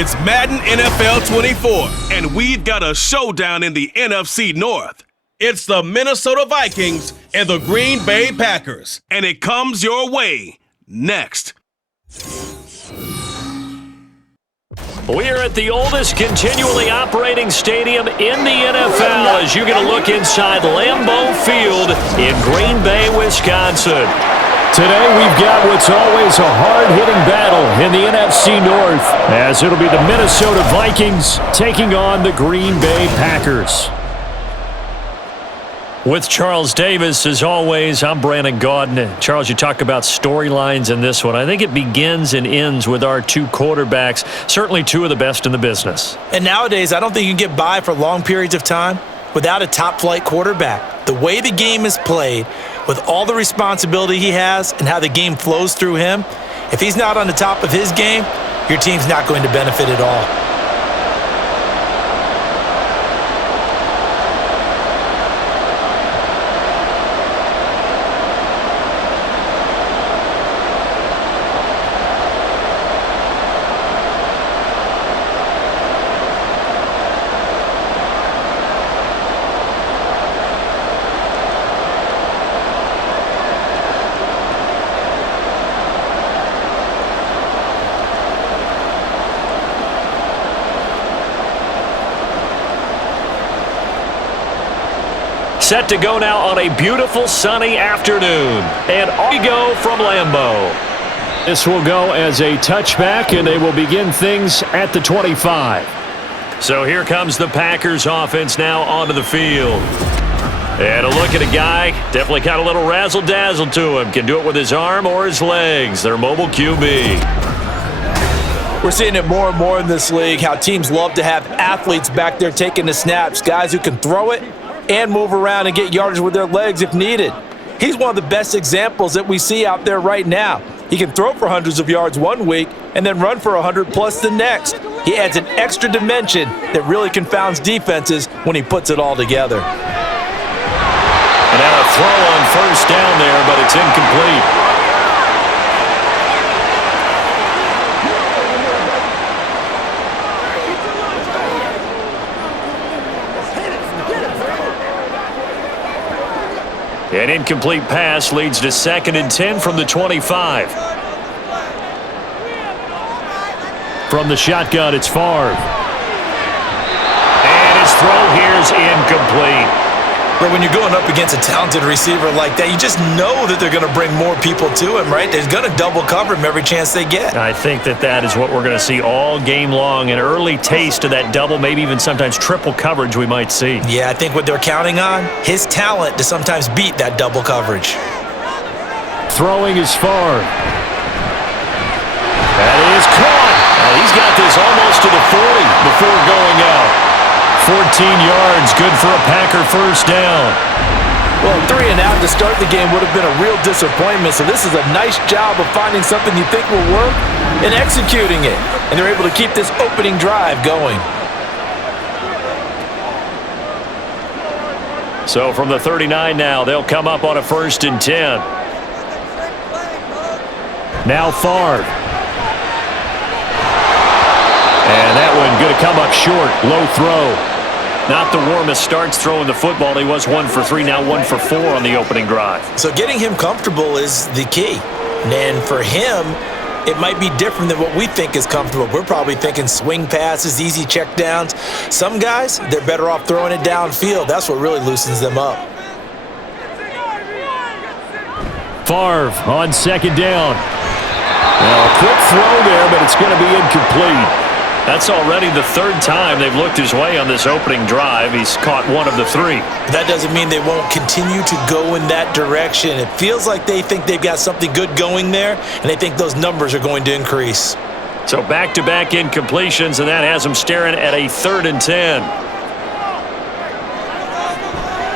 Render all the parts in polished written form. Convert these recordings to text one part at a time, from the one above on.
It's Madden NFL 24, and we've got a showdown in the NFC North. It's the Minnesota Vikings and the Green Bay Packers, and it comes your way next. We are at the oldest continually operating stadium in the NFL as you get a look inside Lambeau Field in Green Bay, Wisconsin. Today we've got what's always a hard-hitting battle in the NFC North, as it'll be the Minnesota Vikings taking on the Green Bay Packers. With Charles Davis, as always, I'm Brandon Gaudin. Charles, you talk about storylines in this one. I think it begins and ends with our two quarterbacks, certainly two of the best in the business. And nowadays, I don't think you can get by for long periods of time without a top-flight quarterback. The way the game is played, with all the responsibility he has and how the game flows through him, if he's not on the top of his game, your team's not going to benefit at all. Set to go now on a beautiful sunny afternoon. And on we go from Lambeau. This will go as a touchback, and they will begin things at the 25. So here comes the Packers offense now onto the field. And a look at a guy, definitely got a little razzle-dazzle to him. Can do it with his arm or his legs. Their mobile QB. We're seeing it more and more in this league, how teams love to have athletes back there taking the snaps, guys who can throw it and move around and get yardage with their legs if needed. He's one of the best examples that we see out there right now. He can throw for hundreds of yards one week and then run for 100 plus the next. He adds an extra dimension that really confounds defenses when he puts it all together. And now a throw on first down there, but it's incomplete. An incomplete pass leads to 2nd and 10 from the 25. From the shotgun, it's Favre. And his throw here is incomplete. But when you're going up against a talented receiver like that, you just know that they're going to bring more people to him, right? They're going to double cover him every chance they get. I think that is what we're going to see all game long. An early taste of that double, maybe even sometimes triple coverage we might see. Yeah, I think what they're counting on, his talent to sometimes beat that double coverage. Throwing is Favre. That is caught. Now he's got this almost to the 40 before going out. 14 yards, good for a Packer first down. Well, 3 and out to start the game would have been a real disappointment, so this is a nice job of finding something you think will work and executing it. And they're able to keep this opening drive going. So from the 39 now, they'll come up on a 1st and 10. Now Favre. And that one going to come up short, low throw. Not the warmest starts throwing the football. He was 1 for 3, now 1 for 4 on the opening drive. So getting him comfortable is the key. And for him, it might be different than what we think is comfortable. We're probably thinking swing passes, easy checkdowns. Some guys, they're better off throwing it downfield. That's what really loosens them up. Favre on 2nd down. Well, a quick throw there, but it's going to be incomplete. That's already the 3rd time they've looked his way on this opening drive. He's caught 1 of the 3. That doesn't mean they won't continue to go in that direction. It feels like they think they've got something good going there, and they think those numbers are going to increase. So back-to-back incompletions, and that has him staring at a 3rd and 10.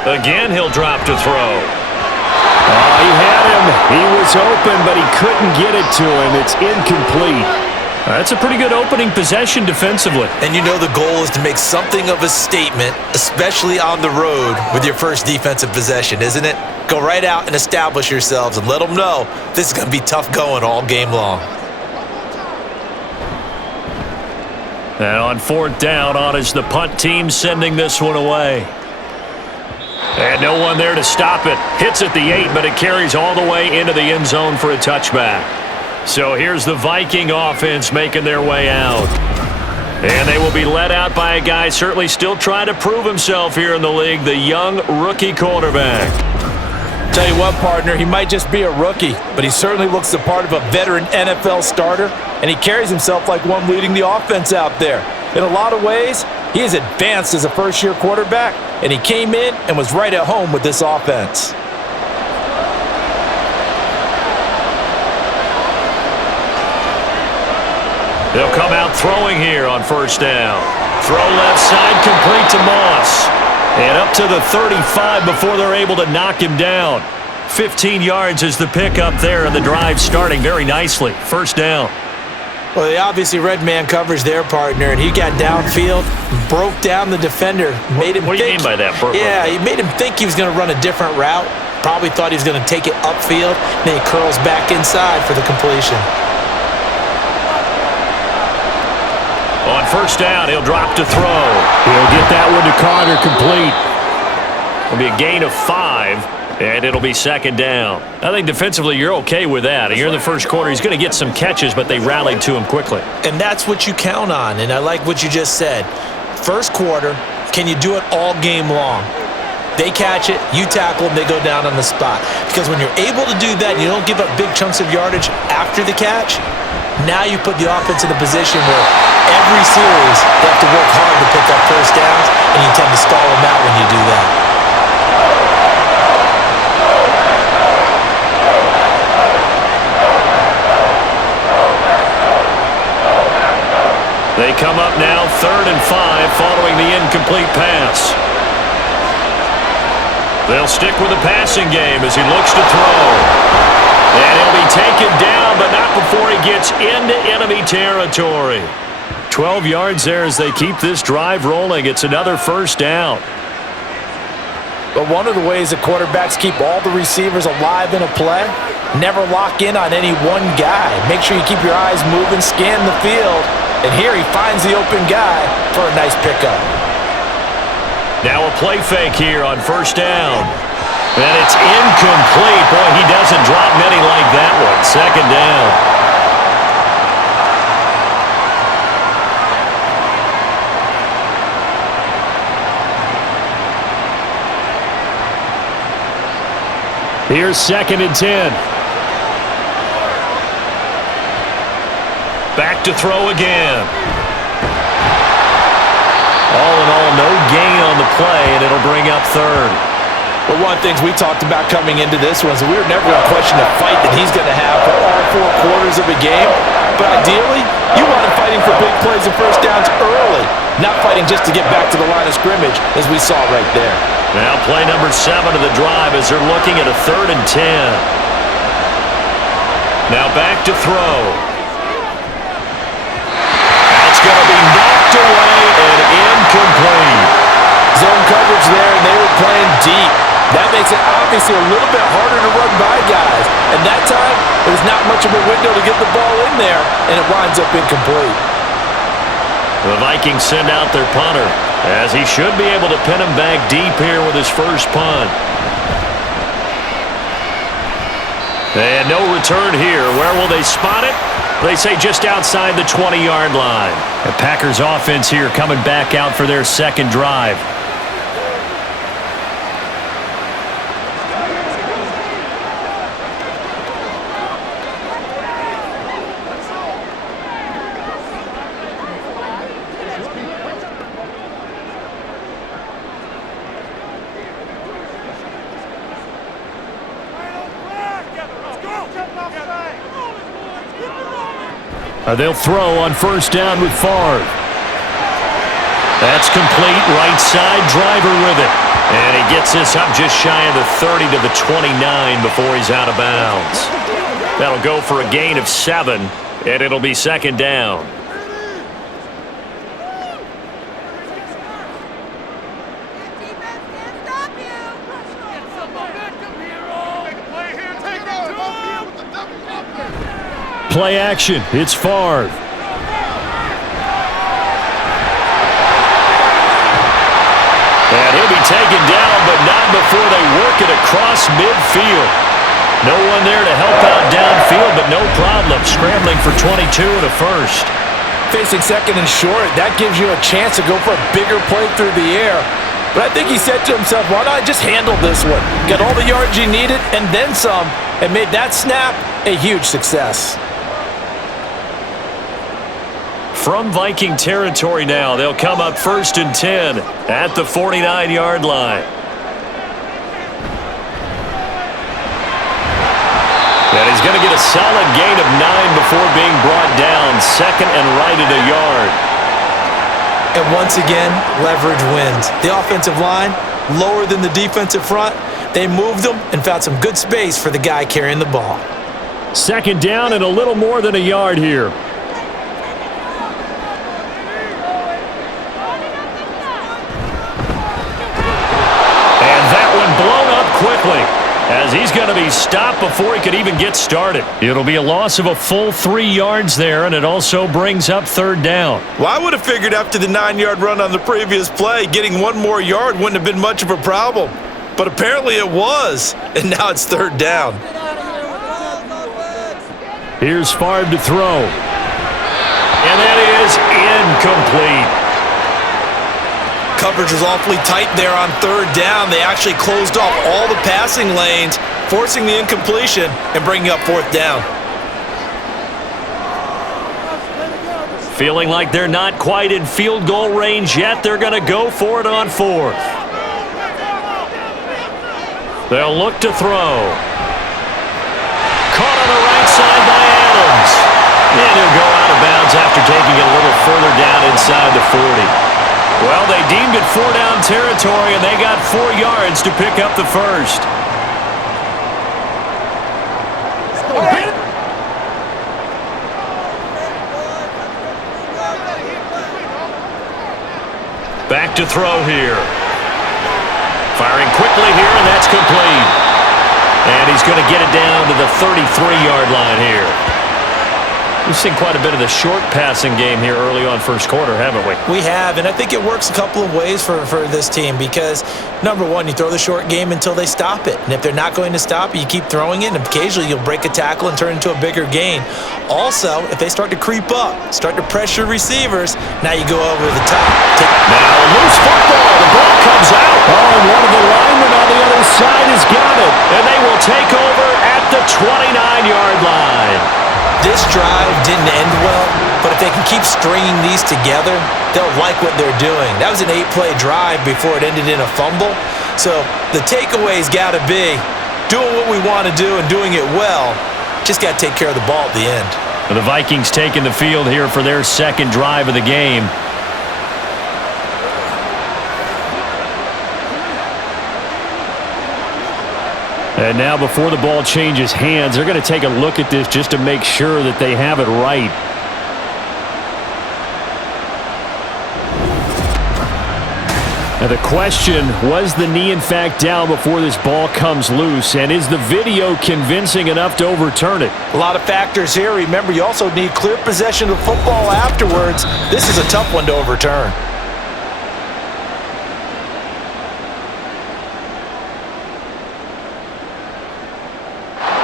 Again, he'll drop to throw. Oh, he had him. He was open, but he couldn't get it to him. It's incomplete. That's a pretty good opening possession defensively. And you know the goal is to make something of a statement, especially on the road with your first defensive possession, isn't it? Go right out and establish yourselves and let them know this is going to be tough going all game long. And on fourth down, on is the punt team sending this one away. And no one there to stop it. Hits at the 8, but it carries all the way into the end zone for a touchback. So here's the Viking offense making their way out. And they will be led out by a guy certainly still trying to prove himself here in the league, the young rookie quarterback. Tell you what, partner, he might just be a rookie, but he certainly looks the part of a veteran NFL starter, and he carries himself like one leading the offense out there. In a lot of ways, he is advanced as a first-year quarterback, and he came in and was right at home with this offense. They'll come out throwing here on first down. Throw left side, complete to Moss. And up to the 35 before they're able to knock him down. 15 yards is the pickup there, and the drive starting very nicely. First down. Well, they obviously read man coverage there, partner, and he got downfield, broke down the defender, made him What do you mean by that? Yeah, he made him think he was going to run a different route. Probably thought he was going to take it upfield. Then he curls back inside for the completion. On first down, he'll drop to throw. He'll get that one to Carter, complete. It'll be a gain of 5, and it'll be second down. I think defensively you're okay with that. Here in the first quarter, he's going to get some catches, but they rallied to him quickly. And that's what you count on, and I like what you just said. First quarter, can you do it all game long? They catch it, you tackle them, they go down on the spot. Because when you're able to do that and you don't give up big chunks of yardage after the catch, now you put the offense in a position where every series they have to work hard to pick up first downs, and you tend to stall them out when you do that. They come up now 3rd and 5 following the incomplete pass. They'll stick with the passing game as he looks to throw. And he'll be taken down, but not before he gets into enemy territory. 12 yards there as they keep this drive rolling. It's another first down. But one of the ways that quarterbacks keep all the receivers alive in a play, never lock in on any one guy. Make sure you keep your eyes moving, scan the field, and here he finds the open guy for a nice pickup. Now a play fake here on first down. And it's incomplete. Boy, he doesn't drop many like that one. Second down. Here's 2nd and 10. Back to throw again. All in all, no gain on the play, and it'll bring up 3rd. But one of the things we talked about coming into this was we were never going to question the fight that he's going to have for all 4 quarters of a game. But ideally, you want him fighting for big plays and first downs early, not fighting just to get back to the line of scrimmage, as we saw right there. Now play number 7 of the drive as they're looking at a 3rd and 10. Now back to throw. That's going to be knocked away and incomplete. Zone coverage there, and they were playing deep. That makes it obviously a little bit harder to run by guys. And that time, there was not much of a window to get the ball in there, and it winds up incomplete. The Vikings send out their punter, as he should be able to pin him back deep here with his first punt. And no return here. Where will they spot it? They say just outside the 20-yard line. The Packers offense here coming back out for their second drive. They'll throw on first down with Favre. That's complete. Right side, driver with it. And he gets this up just shy of the 30 to the 29 before he's out of bounds. That'll go for a gain of 7, and it'll be second down. Play action. It's Favre. He'll be taken down, but not before they work it across midfield. No one there to help out downfield, but no problem. Scrambling for 22 and a first. Facing second and short, that gives you a chance to go for a bigger play through the air. But I think he said to himself, why not just handle this one? Got all the yards you needed and then some, and made that snap a huge success. From Viking territory now, they'll come up 1st and 10 at the 49-yard line. And he's going to get a solid gain of 9 before being brought down. Second and right at a yard. And once again, leverage wins. The offensive line, lower than the defensive front. They moved them and found some good space for the guy carrying the ball. Second down and a little more than a yard here. And that one blown up quickly, as he's going to be stopped before he could even get started. It'll be a loss of a full 3 yards there, and it also brings up 3rd down. Well, I would have figured after the 9-yard run on the previous play, getting 1 more yard wouldn't have been much of a problem. But apparently it was, and now it's 3rd down. Here's Favre to throw. And that is incomplete. Coverage was awfully tight there on 3rd down. They actually closed off all the passing lanes, forcing the incompletion and bringing up 4th down. Feeling like they're not quite in field goal range yet, they're going to go for it on 4th. They'll look to throw. Caught on the right side by Adams. And he'll go out of bounds after taking it a little further down inside the 40. Well, they deemed it 4-down territory, and they got 4 yards to pick up the first. Back to throw here. Firing quickly here, and that's complete. And he's going to get it down to the 33-yard line here. We've seen quite a bit of the short passing game here early on first quarter, haven't we? We have, and I think it works a couple of ways for this team because, number one, you throw the short game until they stop it. And if they're not going to stop it, you keep throwing it, and occasionally you'll break a tackle and turn it into a bigger gain. Also, if they start to creep up, start to pressure receivers, now you go over the top. Now a loose football. The ball comes out. Oh, and one of the linemen on the other side has got it. And they will take over at the 29-yard line. This drive didn't end well, but if they can keep stringing these together, they'll like what they're doing. That was an 8-play drive before it ended in a fumble. So the takeaway's got to be doing what we want to do and doing it well. Just got to take care of the ball at the end. The Vikings taking the field here for their second drive of the game. And now before the ball changes hands, they're going to take a look at this just to make sure that they have it right. Now the question, was the knee in fact down before this ball comes loose? And is the video convincing enough to overturn it? A lot of factors here. Remember, you also need clear possession of football afterwards. This is a tough one to overturn.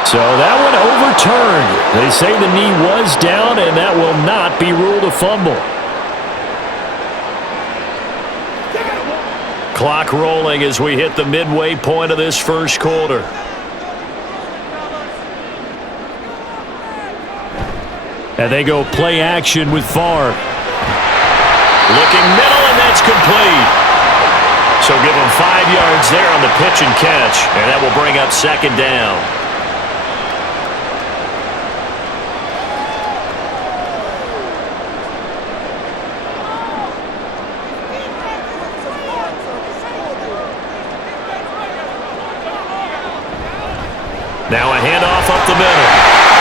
So that one overturned. They say the knee was down, and that will not be ruled a fumble. Clock rolling as we hit the midway point of this first quarter. And they go play action with Favre. Looking middle, and that's complete. So give them 5 yards there on the pitch and catch, and that will bring up second down. Now a handoff up the middle.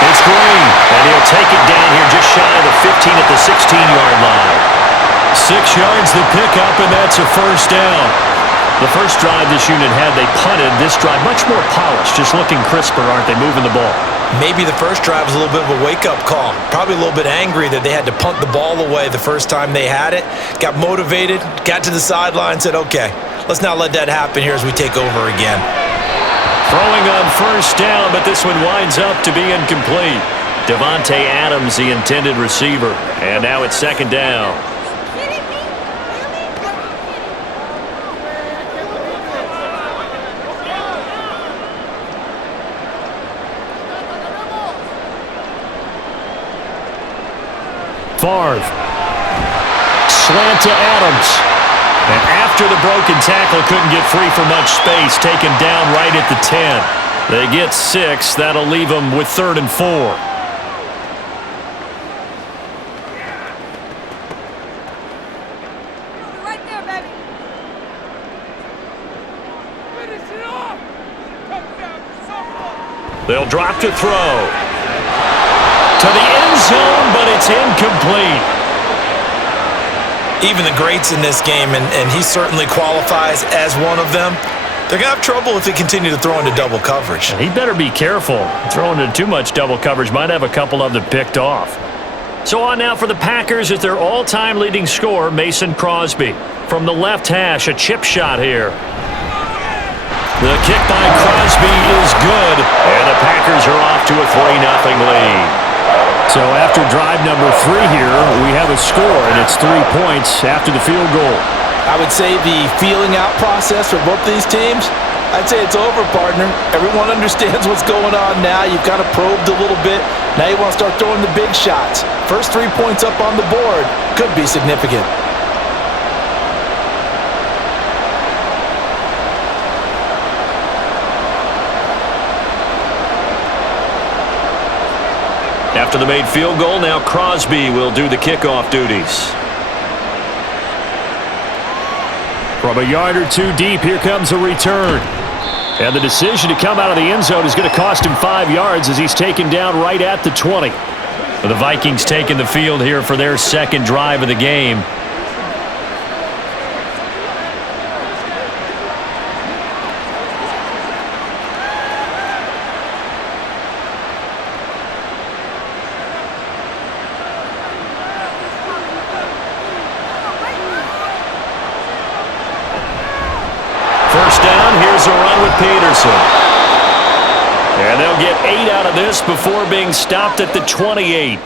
It's Green, and he'll take it down here just shy of the 15 at the 16-yard line. 6 yards to pick up, and that's a first down. The first drive this unit had, they punted. This drive, much more polished, just looking crisper, aren't they, moving the ball? Maybe the first drive was a little bit of a wake-up call. Probably a little bit angry that they had to punt the ball away the first time they had it. Got motivated, got to the sideline, said, okay, Let's not let that happen here as we take over again. Throwing on first down, but this one winds up to be incomplete. Devontae Adams, the intended receiver. And now it's second down. Favre. Slant to Adams. And after the broken tackle, couldn't get free for much space, taken down right at the 10. They get 6. That'll leave them with 3rd and 4. Right there, baby. Finish it off. They'll drop to throw. To the end zone, but it's incomplete. Even the greats in this game, and he certainly qualifies as one of them, they're going to have trouble if they continue to throw into double coverage. He better be careful. Throwing into too much double coverage might have a couple of them picked off. So on now for the Packers is their all-time leading scorer, Mason Crosby. From the left hash, a chip shot here. The kick by Crosby is good, and the Packers are off to a 3-0 lead. So after drive number 3 here, we have a score, and it's 3 points after the field goal. I would say the feeling out process for both these teams, I'd say it's over, partner. Everyone understands what's going on now. You've kind of probed a little bit. Now you want to start throwing the big shots. First 3 points up on the board could be significant. After the made field goal, now Crosby will do the kickoff duties. From a yard or 2 deep, here comes a return. And the decision to come out of the end zone is going to cost him 5 yards as he's taken down right at the 20. The Vikings taking the field here for their second drive of the game. First down, here's a run with Peterson. And they'll get 8 out of this before being stopped at the 28.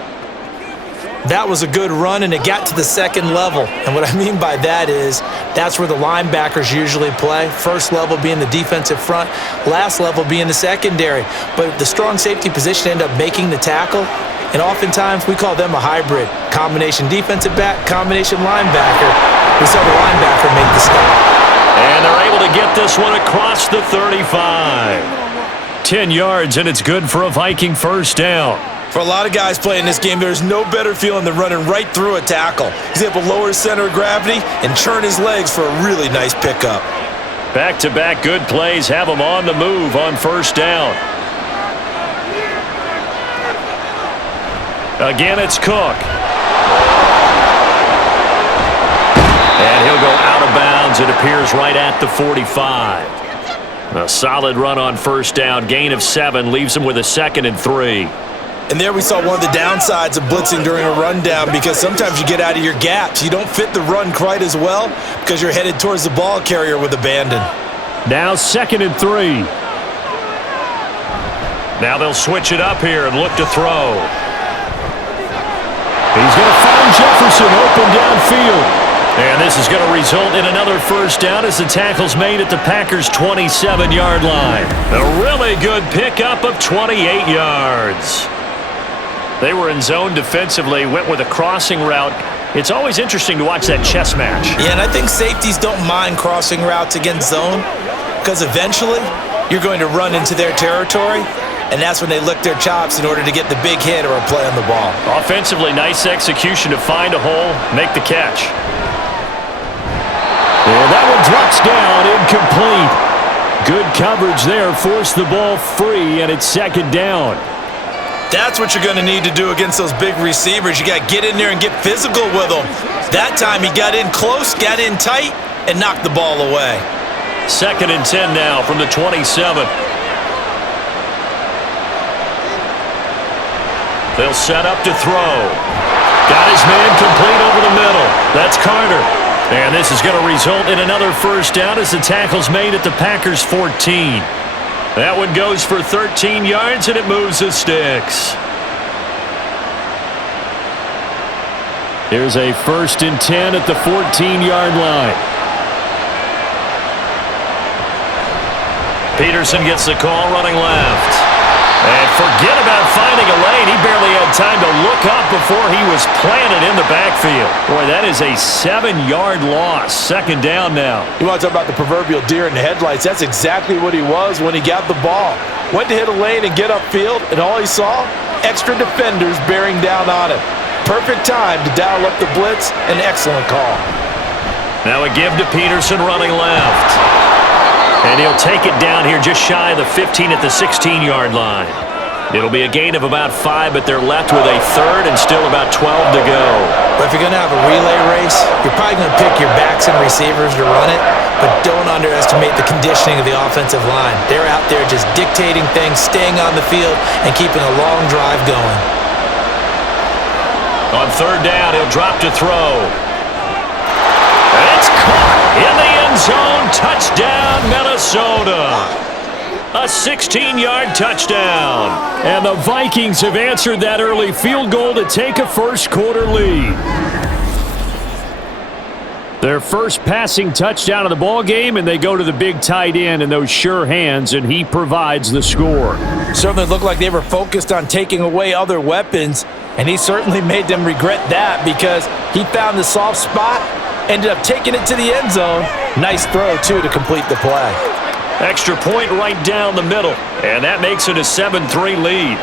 That was a good run, and it got to the second level. And what I mean by that is that's where the linebackers usually play. First level being the defensive front, last level being the secondary. But the strong safety position ended up making the tackle, and oftentimes we call them a hybrid. Combination defensive back, combination linebacker. We saw the linebacker make the stop. And they're able to get this one across the 35. 10 yards, and it's good for a Viking first down. For a lot of guys playing this game, there's no better feeling than running right through a tackle. He's able to lower his center of gravity and churn his legs for a really nice pickup. Back-to-back good plays have them on the move on first down. Again, it's Cook. And he'll go out of bounds. It appears right at the 45. A solid run on first down. Gain of 7 leaves him with a 2nd and 3. And there we saw one of the downsides of blitzing during a rundown, because sometimes you get out of your gaps. You don't fit the run quite as well because you're headed towards the ball carrier with abandon. Now 2nd and 3. Now they'll switch it up here and look to throw. He's going to find Jefferson open downfield. And this is going to result in another first down as the tackle's made at the Packers' 27-yard line. A really good pickup of 28 yards. They were in zone defensively, went with a crossing route. It's always interesting to watch that chess match. Yeah, and I think safeties don't mind crossing routes against zone, because eventually you're going to run into their territory, and that's when they lick their chops in order to get the big hit or a play on the ball. Offensively, nice execution to find a hole, make the catch. And that one drops down, incomplete. Good coverage there, forced the ball free, and it's 2nd down. That's what you're going to need to do against those big receivers. You got to get in there and get physical with them. That time he got in close, got in tight, and knocked the ball away. 2nd and 10 now from the 27. They'll set up to throw. Got his man complete over the middle. That's Carter. And this is going to result in another first down as the tackle's made at the Packers' 14. That one goes for 13 yards, and it moves the sticks. Here's a 1st and 10 at the 14-yard line. Peterson gets the call running left. And forget about finding a lane. He barely had time to look up before he was planted in the backfield. Boy, that is a 7-yard loss. 2nd down now. You want to talk about the proverbial deer in the headlights? That's exactly what he was when he got the ball. Went to hit a lane and get upfield, and all he saw? Extra defenders bearing down on him. Perfect time to dial up the blitz. An excellent call. Now a give to Peterson running left. And he'll take it down here just shy of the 15 at the 16-yard line. It'll be a gain of about 5, but they're left with a 3rd and still about 12 to go. But if you're going to have a relay race, you're probably going to pick your backs and receivers to run it, but don't underestimate the conditioning of the offensive line. They're out there just dictating things, staying on the field, and keeping a long drive going. On 3rd down, he'll drop to throw. And it's caught in the end zone. Touchdown, Minnesota. A 16-yard touchdown. And the Vikings have answered that early field goal to take a first-quarter lead. Their first passing touchdown of the ball game, and they go to the big tight end in those sure hands, and he provides the score. Certainly looked like they were focused on taking away other weapons, and he certainly made them regret that because he found the soft spot, ended up taking it to the end zone. Nice throw, too, to complete the play. Extra point right down the middle, and that makes it a 7-3 lead.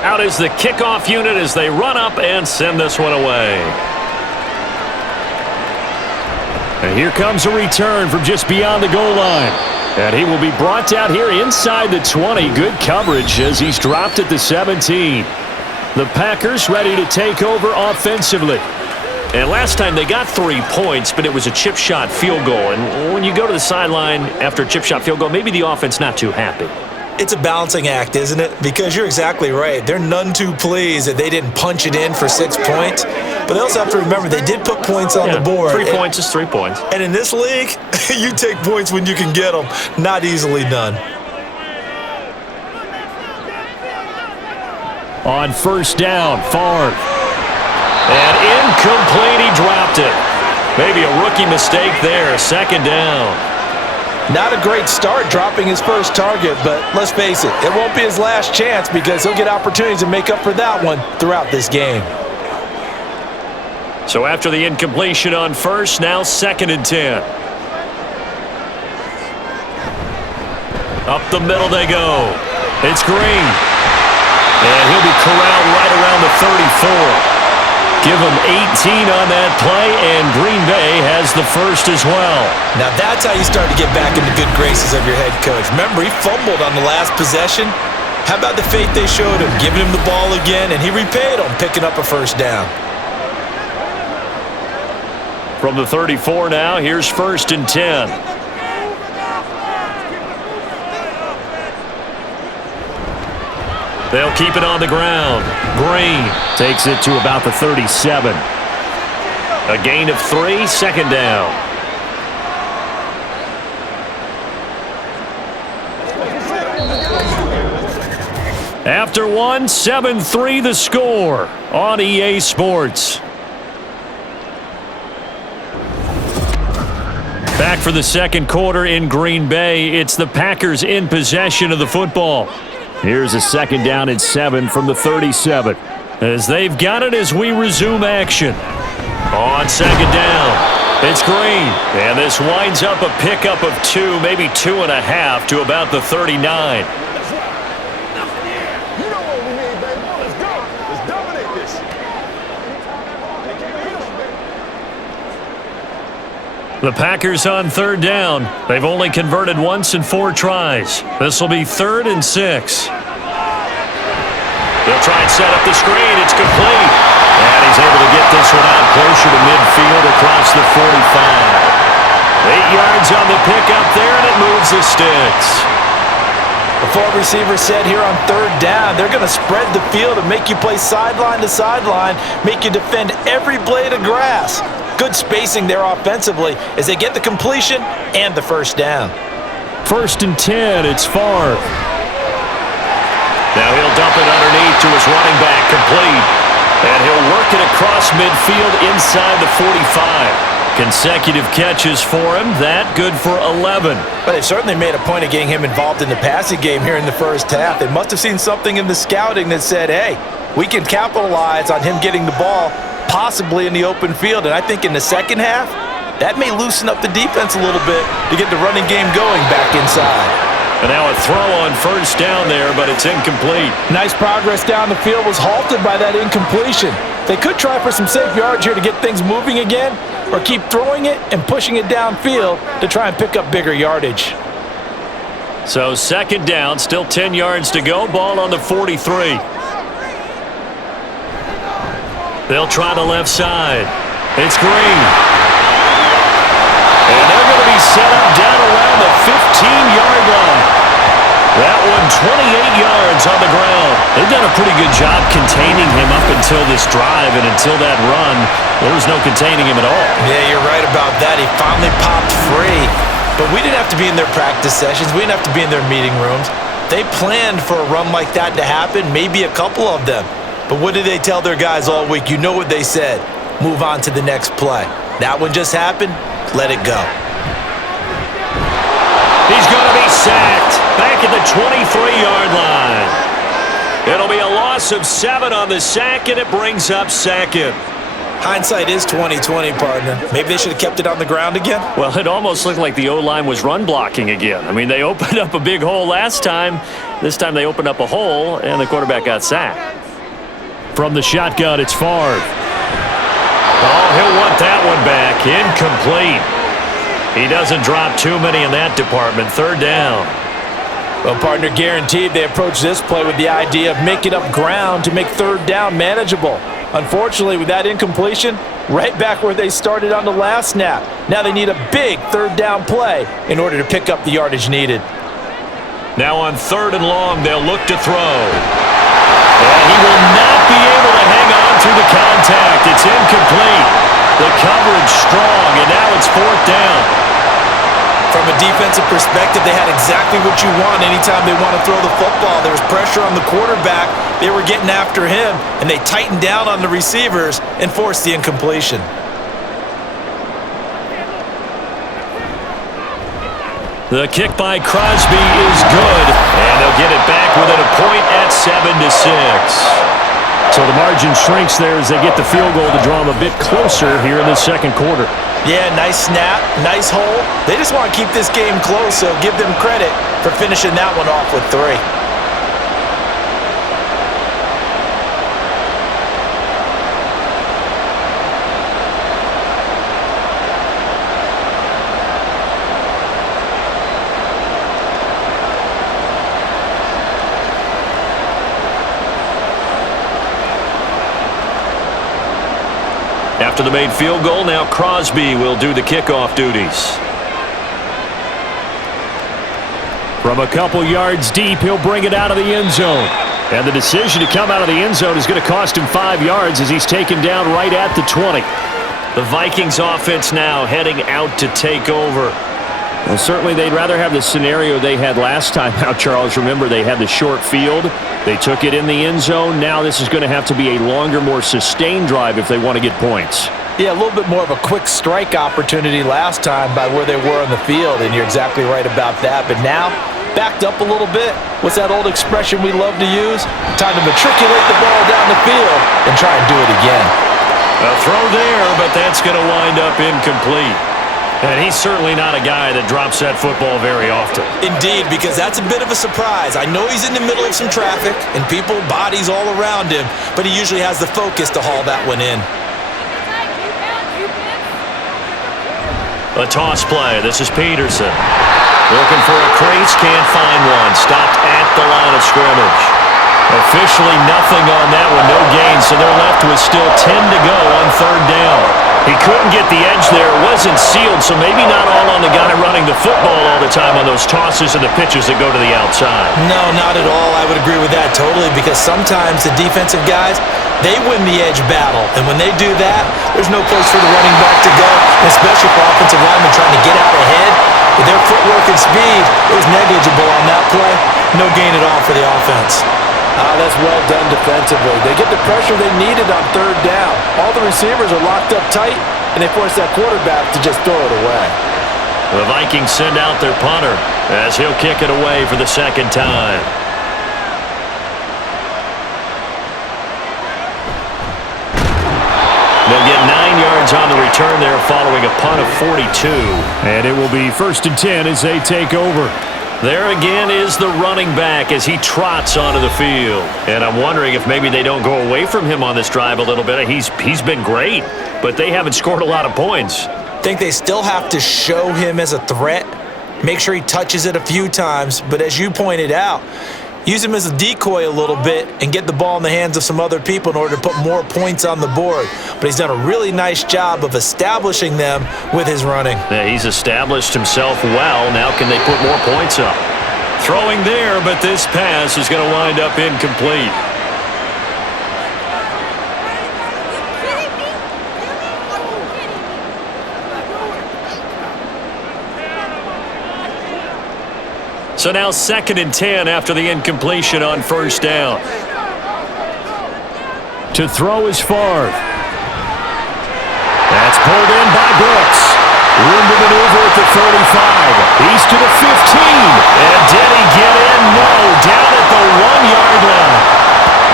Out is the kickoff unit as they run up and send this one away. And here comes a return from just beyond the goal line. And he will be brought down here inside the 20. Good coverage as he's dropped at the 17. The Packers ready to take over offensively. And last time they got 3 points, but it was a chip shot field goal. And when you go to the sideline after a chip shot field goal, maybe the offense not too happy. It's a balancing act, isn't it? Because you're exactly right. They're none too pleased that they didn't punch it in for 6 points. But they also have to remember they did put points on the board. 3 points is 3 points. And in this league, you take points when you can get them. Not easily done. On 1st down, Favre. And incomplete, he dropped it. Maybe a rookie mistake there, 2nd down. Not a great start dropping his first target, but let's face it, it won't be his last chance because he'll get opportunities to make up for that one throughout this game. So after the incompletion on 1st, now 2nd and 10. Up the middle they go. It's Green. And he'll be corralled right around the 34. Give him 18 on that play, and Green Bay has the first as well. Now that's how you start to get back into good graces of your head coach. Remember, he fumbled on the last possession. How about the faith they showed him, giving him the ball again, and he repaid them, picking up a 1st down. From the 34 now, here's 1st and 10. They'll keep it on the ground. Green Takes it to about the 37. a gain of 3, 2nd down. After one, 7-3 the score on EA Sports. Back for the 2nd quarter in Green Bay. It's the Packers in possession of the football. Here's a 2nd down and 7 from the 37. As they've got it as we resume action. On 2nd down, it's Green. And this winds up a pickup of 2, maybe 2.5 to about the 39. The Packers on third down. They've only converted once in 4 tries. This will be 3rd and 6. They'll try and set up the screen. It's complete. And he's able to get this one out closer to midfield across the 45. 8 yards on the pickup there, and it moves the sticks. The 4 receivers said here on third down, they're going to spread the field and make you play sideline to sideline, make you defend every blade of grass. Good spacing there offensively as they get the completion and the first down. 1st and 10, it's Favre. Now he'll dump it underneath to his running back, complete. And he'll work it across midfield inside the 45. Consecutive catches for him. That good for 11. But they certainly made a point of getting him involved in the passing game here in the first half. They must have seen something in the scouting that said, hey, we can capitalize on him getting the ball possibly in the open field. And I think in the second half, that may loosen up the defense a little bit to get the running game going back inside. And now a throw on first down there, but it's incomplete. Nice progress down the field was halted by that incompletion. They could try for some safe yards here to get things moving again, or keep throwing it and pushing it downfield to try and pick up bigger yardage. So 2nd down, still 10 yards to go. Ball on the 43. They'll try the left side. It's Green. And they're going to be set up down around the 15-yard line. That one 28 yards on the ground. They've done a pretty good job containing him up until this drive, and until that run, there was no containing him at all. Yeah, you're right about that. He finally popped free. But we didn't have to be in their practice sessions. We didn't have to be in their meeting rooms. They planned for a run like that to happen, maybe a couple of them. But what did they tell their guys all week? You know what they said. Move on to the next play. That one just happened. Let it go. He's going to be sacked back at the 23-yard line. It'll be a loss of 7 on the sack, and it brings up 2nd. Hindsight is 20/20, partner. Maybe they should have kept it on the ground again. Well, it almost looked like the O-line was run blocking again. I mean, they opened up a big hole last time. This time they opened up a hole, and the quarterback got sacked. From the shotgun, it's Favre. Oh, he'll want that one back. Incomplete. He doesn't drop too many in that department. 3rd down. Well, partner, guaranteed they approach this play with the idea of making up ground to make 3rd down manageable. Unfortunately, with that incompletion, right back where they started on the last snap. Now they need a big 3rd down play in order to pick up the yardage needed. Now on 3rd and long, they'll look to throw. And he will not be able to hang on through the contact. It's incomplete. The coverage strong, and now it's 4th down. From a defensive perspective, they had exactly what you want anytime they want to throw the football. There was pressure on the quarterback. They were getting after him, and they tightened down on the receivers and forced the incompletion. The kick by Crosby is good, and they'll get it back within a point at 7-6. So the margin shrinks there as they get the field goal to draw them a bit closer here in the 2nd quarter. Yeah, nice snap, nice hole. They just want to keep this game close, so give them credit for finishing that one off with 3. After the made field goal, now Crosby will do the kickoff duties. From a couple yards deep, he'll bring it out of the end zone. And the decision to come out of the end zone is going to cost him 5 yards as he's taken down right at the 20. The Vikings offense now heading out to take over. Well, certainly they'd rather have the scenario they had last time out, Charles. Remember, they had the short field. They took it in the end zone. Now this is going to have to be a longer, more sustained drive if they want to get points. Yeah, a little bit more of a quick strike opportunity last time by where they were on the field, and you're exactly right about that. But now, backed up a little bit. What's that old expression we love to use? Time to matriculate the ball down the field and try and do it again. A throw there, but that's going to wind up incomplete. And he's certainly not a guy that drops that football very often. Indeed, because that's a bit of a surprise. I know he's in the middle of some traffic and people, bodies all around him, but he usually has the focus to haul that one in. A toss play. This is Peterson. Looking for a crease, can't find one. Stopped at the line of scrimmage. Officially nothing on that one, no gain, so they're left with still 10 to go on third down. He couldn't get the edge there. It wasn't sealed, so maybe not all on the guy running the football all the time on those tosses and the pitches that go to the outside. No, not at all. I would agree with that totally, because sometimes the defensive guys, they win the edge battle, and when they do that, there's no place for the running back to go, especially for offensive linemen trying to get out ahead. With their footwork and speed, it was negligible on that play. No gain at all for the offense. That's well done defensively. They get the pressure they needed on third down. All the receivers are locked up tight, and they force that quarterback to just throw it away. The Vikings send out their punter as he'll kick it away for the second time. They'll get 9 yards on the return there following a punt of 42. And it will be 1st and 10 as they take over. There again is the running back as he trots onto the field. And I'm wondering if maybe they don't go away from him on this drive a little bit. He's been great, but they haven't scored a lot of points. I think they still have to show him as a threat. Make sure he touches it a few times. But as you pointed out, use him as a decoy a little bit and get the ball in the hands of some other people in order to put more points on the board. But he's done a really nice job of establishing them with his running. Yeah, he's established himself well. Now can they put more points up? Throwing there, but this pass is going to wind up incomplete. So now 2nd and 10 after the incompletion on first down. To throw is Favre. That's pulled in by Brooks. Room to maneuver at the 35. He's to the 15. And did he get in? No. Down at the 1-yard line.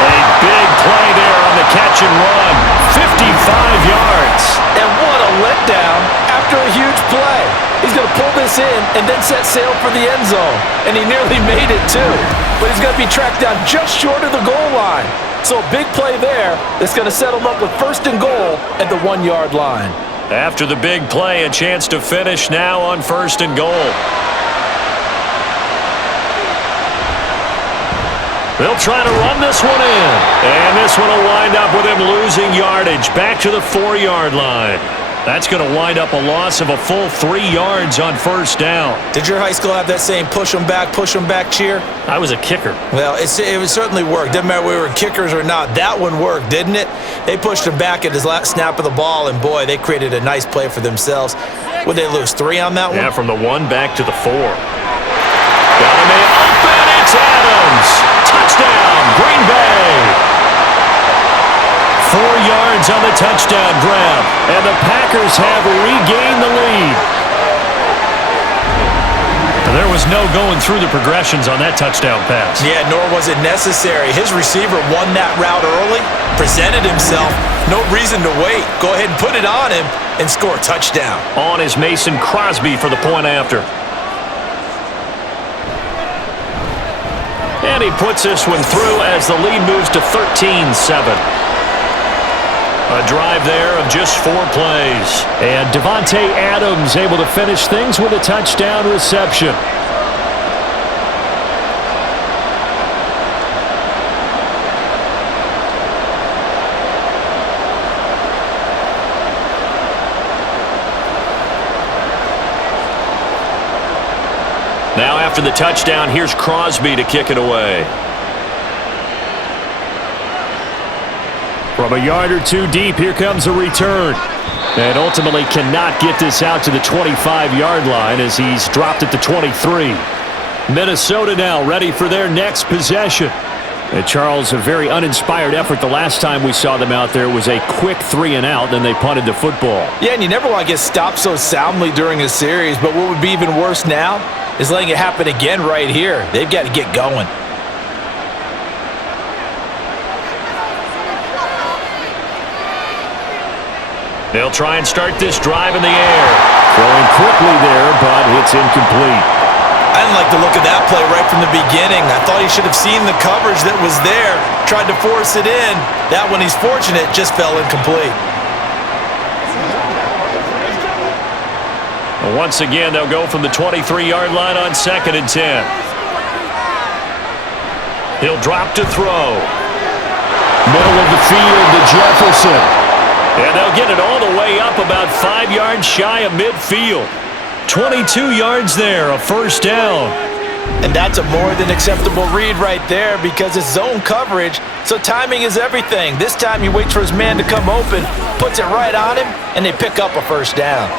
A big play there on the catch and run. 55 yards. And what a letdown after a huge play. He's going to pull this in and then set sail for the end zone. And he nearly made it too. But he's going to be tracked down just short of the goal line. So a big play there that's going to set him up with 1st and goal at the 1-yard line. After the big play, a chance to finish now on 1st and goal. They'll try to run this one in. And this one will wind up with him losing yardage back to the 4-yard line. That's going to wind up a loss of a full 3 yards on first down. Did your high school have that same push them back cheer? I was a kicker. Well, it certainly worked. Didn't matter whether we were kickers or not. That one worked, didn't it? They pushed him back at his last snap of the ball, and boy, they created a nice play for themselves. Would they lose 3 on that one? Yeah, from the 1 back to the 4. Got him in open. It's Adams. Touchdown, Green Bay. 4 yards on the touchdown grab, and the Packers have regained the lead. There was no going through the progressions on that touchdown pass. Yeah, nor was it necessary. His receiver won that route early, presented himself. No reason to wait. Go ahead and put it on him and score a touchdown. On is Mason Crosby for the point after. And he puts this one through as the lead moves to 13-7. A drive there of just 4 plays. And Devontae Adams able to finish things with a touchdown reception. Now after the touchdown, here's Crosby to kick it away. From a yard or 2 deep, here comes a return. And ultimately cannot get this out to the 25-yard line as he's dropped at the 23. Minnesota now ready for their next possession. And Charles, a very uninspired effort. The last time we saw them out there was a quick 3-and-out, then they punted the football. Yeah, and you never want to get stopped so soundly during a series, but what would be even worse now is letting it happen again right here. They've got to get going. They'll try and start this drive in the air. Throwing quickly there, but it's incomplete. I didn't like the look of that play right from the beginning. I thought he should have seen the coverage that was there, tried to force it in. That one, he's fortunate, just fell incomplete. And once again, they'll go from the 23-yard line on 2nd and 10. He'll drop to throw. Middle of the field to Jefferson. And they'll get it all the way up about 5 yards shy of midfield. 22 yards there, a first down. And that's a more than acceptable read right there because it's zone coverage, so timing is everything. This time he waits for his man to come open, puts it right on him, and they pick up a first down.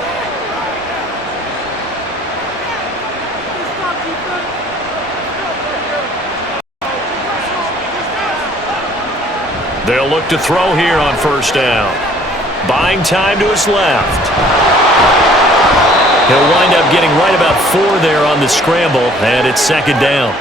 They'll look to throw here on first down. Buying time to his left. He'll wind up getting right about 4 there on the scramble, and it's 2nd down.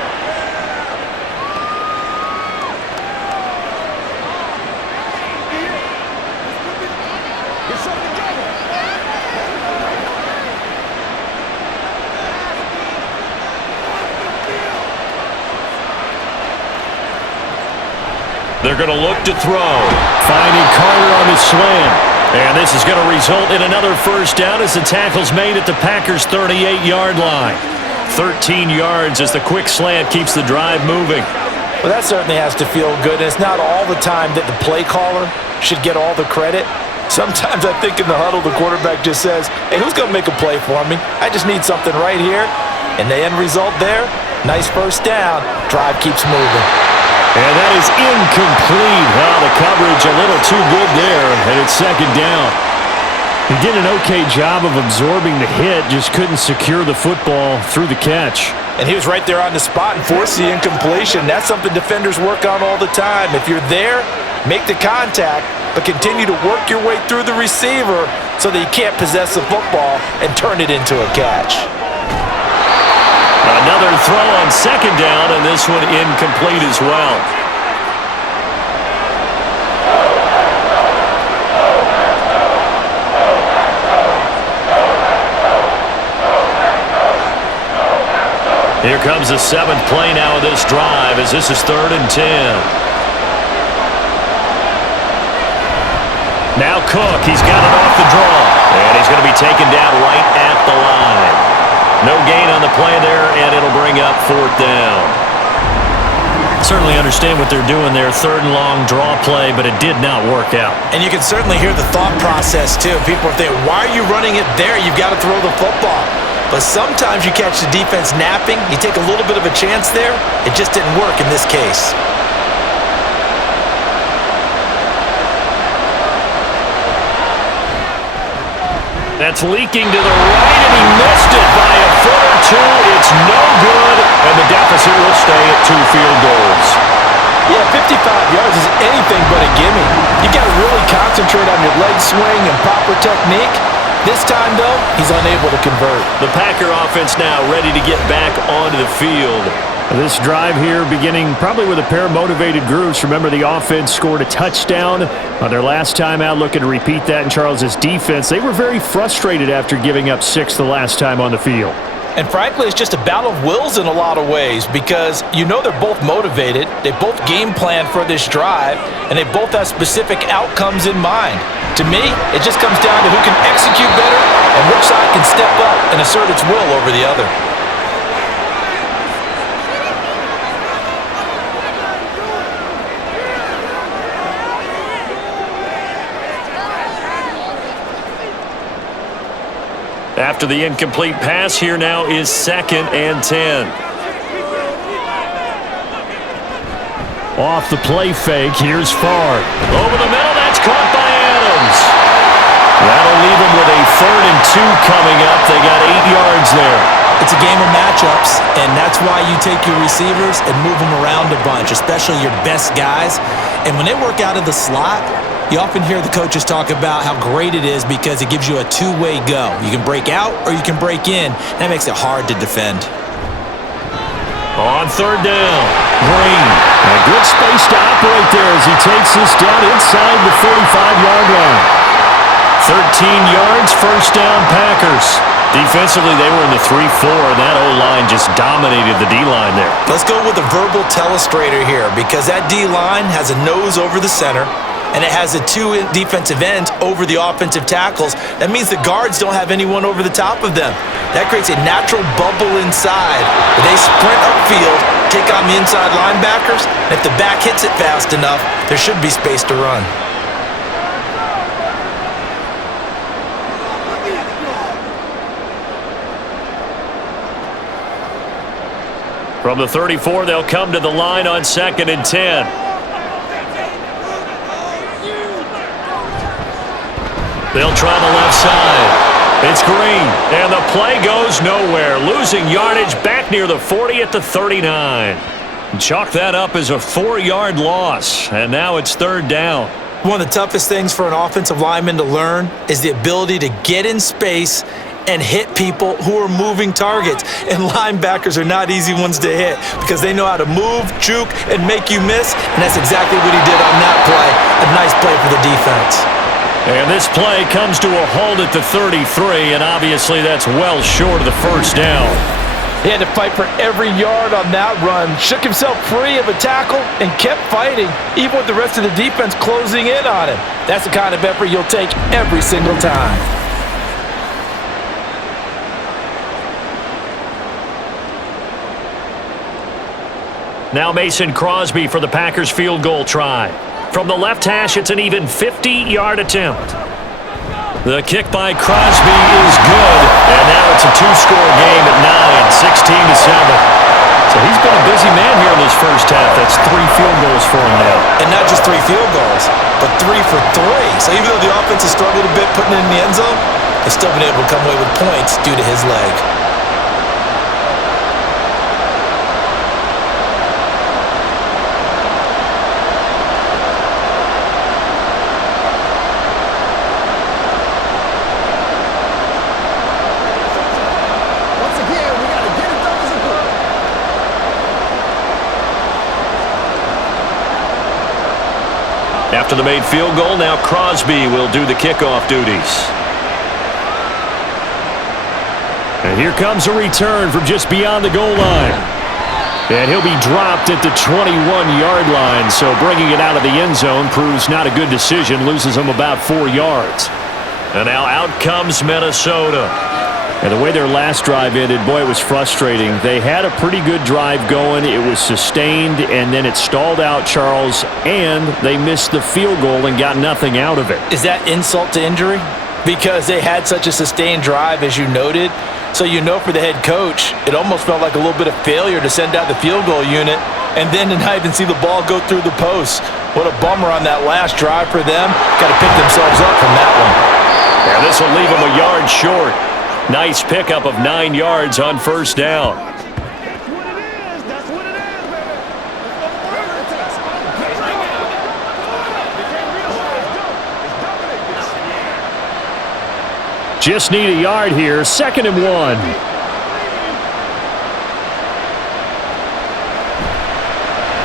They're going to look to throw. Finding Carter on the slant. And this is going to result in another first down as the tackle's made at the Packers' 38-yard line. 13 yards as the quick slant keeps the drive moving. Well, that certainly has to feel good. And it's not all the time that the play caller should get all the credit. Sometimes I think in the huddle, the quarterback just says, hey, who's going to make a play for me? I just need something right here. And the end result there, nice first down. Drive keeps moving. And that is incomplete. Oh, the coverage a little too good there, and it's 2nd down. He did an okay job of absorbing the hit, just couldn't secure the football through the catch. And he was right there on the spot and forced the incompletion. That's something defenders work on all the time. If you're there, make the contact, but continue to work your way through the receiver so that you can't possess the football and turn it into a catch. Another throw on 2nd down, and this one incomplete as well. Here comes the 7th play now of this drive as this is 3rd and 10. Now Cook, he's got it off the draw, and he's going to be taken down right at the line. No gain on the play there, and it'll bring up 4th down. Certainly understand what they're doing there. 3rd and long draw play, but it did not work out. And you can certainly hear the thought process, too. People are thinking, why are you running it there? You've got to throw the football. But sometimes you catch the defense napping. You take a little bit of a chance there. It just didn't work in this case. That's leaking to the right, and he missed it by a foot or two. It's no good, and the deficit will stay at 2 field goals. Yeah, 55 yards is anything but a gimme. You got to really concentrate on your leg swing and proper technique. This time, though, he's unable to convert. The Packer offense now ready to get back onto the field. This drive here beginning probably with a pair of motivated groups. Remember, the offense scored a touchdown on their last time out, looking to repeat that in Charles' defense. They were very frustrated after giving up 6 the last time on the field. And frankly, it's just a battle of wills in a lot of ways because you know they're both motivated, they both game plan for this drive, and they both have specific outcomes in mind. To me, it just comes down to who can execute better and which side can step up and assert its will over the other. After the incomplete pass, here now is 2nd and 10. Off the play fake, here's Favre. Over the middle, that's caught by Adams. That'll leave them with a 3rd and 2 coming up. They got 8 yards there. It's a game of matchups, and that's why you take your receivers and move them around a bunch, especially your best guys. And when they work out of the slot, you often hear the coaches talk about how great it is because it gives you a two-way go. You can break out or you can break in. That makes it hard to defend. On 3rd down, Green. A good space to operate there as he takes this down inside the 45-yard line. 13 yards, first down, Packers. Defensively, they were in the 3-4, and that O-line just dominated the D-line there. Let's go with a verbal telestrator here because that D-line has a nose over the center. and it has the two defensive ends over the offensive tackles. That means the guards don't have anyone over the top of them. That creates a natural bubble inside where they sprint upfield, take on the inside linebackers, and if the back hits it fast enough, there should be space to run. From the 34, they'll come to the line on 2nd and 10. They'll try the left side. It's Green, and the play goes nowhere. Losing yardage back near the 40 at the 39. Chalk that up as a 4-yard loss, and now it's 3rd down. One of the toughest things for an offensive lineman to learn is the ability to get in space and hit people who are moving targets. And linebackers are not easy ones to hit because they know how to move, juke, and make you miss, and that's exactly what he did on that play. A nice play for the defense. And this play comes to a halt at the 33, and obviously that's well short of the 1st down. He had to fight for every yard on that run, shook himself free of a tackle, and kept fighting, even with the rest of the defense closing in on him. That's the kind of effort you'll take every single time. Now Mason Crosby for the Packers field goal try. From the left hash, it's an even 50-yard attempt. The kick by Crosby is good, and now it's a 2-score game at 9, 16-7. So he's been a busy man here in this first half. That's 3 field goals for him now. And not just 3 field goals, but 3 for 3. So even though the offense has struggled a bit putting it in the end zone, they've still been able to come away with points due to his leg. After the made field goal, now Crosby will do the kickoff duties. And here comes a return from just beyond the goal line. And he'll be dropped at the 21-yard line, so bringing it out of the end zone proves not a good decision, loses him about 4 yards. And now out comes Minnesota. And the way their last drive ended, boy, it was frustrating. They had a pretty good drive going. It was sustained, and then it stalled out, Charles, and they missed the field goal and got nothing out of it. Is that insult to injury? Because they had such a sustained drive, as you noted. So you know for the head coach, it almost felt like a little bit of failure to send out the field goal unit and then to not even see the ball go through the post. What a bummer on that last drive for them. Got to pick themselves up from that one. And this will leave them a yard short. Nice pickup of 9 yards on 1st down. Just need a yard here. 2nd and 1.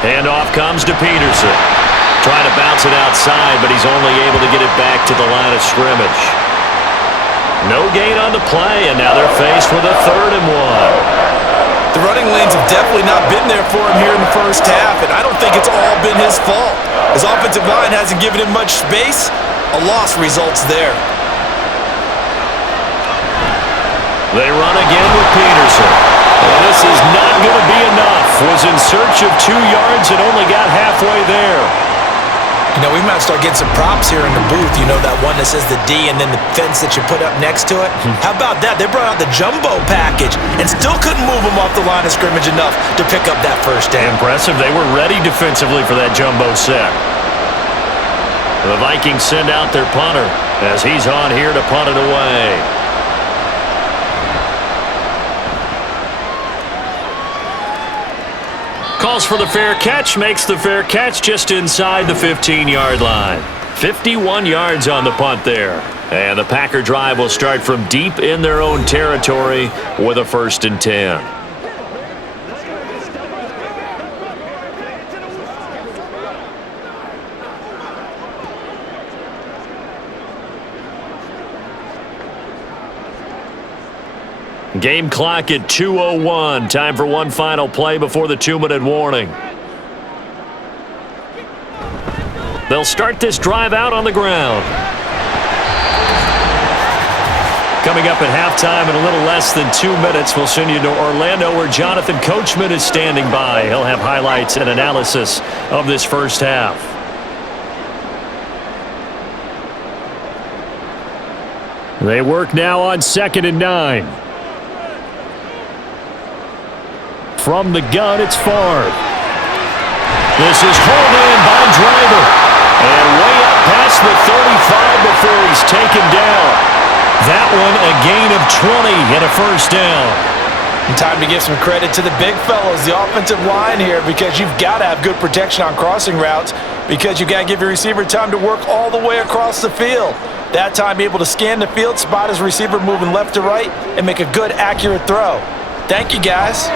Handoff comes to Peterson. Trying to bounce it outside, but he's only able to get it back to the line of scrimmage. No gain on the play, and now they're faced with a 3rd and 1. The running lanes have definitely not been there for him here in the first half, and I don't think it's all been his fault. His offensive line hasn't given him much space. A loss results there. They run again with Peterson. And this is not going to be enough. Was in search of 2 yards and only got halfway there. You know, we might start getting some props here in the booth. You know, that one that says the D and then the fence that you put up next to it? How about that? They brought out the jumbo package and still couldn't move them off the line of scrimmage enough to pick up that 1st down. Impressive. They were ready defensively for that jumbo set. The Vikings send out their punter as he's on here to punt it away. Calls for the fair catch, makes the fair catch just inside the 15-yard line. 51 yards on the punt there. And the Packer drive will start from deep in their own territory with a 1st and 10. Game clock at 2:01. Time for one final play before the 2-minute warning. They'll start this drive out on the ground. Coming up at halftime in a little less than 2 minutes, we'll send you to Orlando where Jonathan Coachman is standing by. He'll have highlights and analysis of this first half. They work now on 2nd and 9. From the gun, it's Favre. This is hauled in by Driver. And way up past the 35 before he's taken down. That one a gain of 20 and a first down. And time to give some credit to the big fellas, the offensive line here, because you've got to have good protection on crossing routes because you've got to give your receiver time to work all the way across the field. That time able to scan the field, spot his receiver moving left to right, and make a good, accurate throw. Thank you, guys.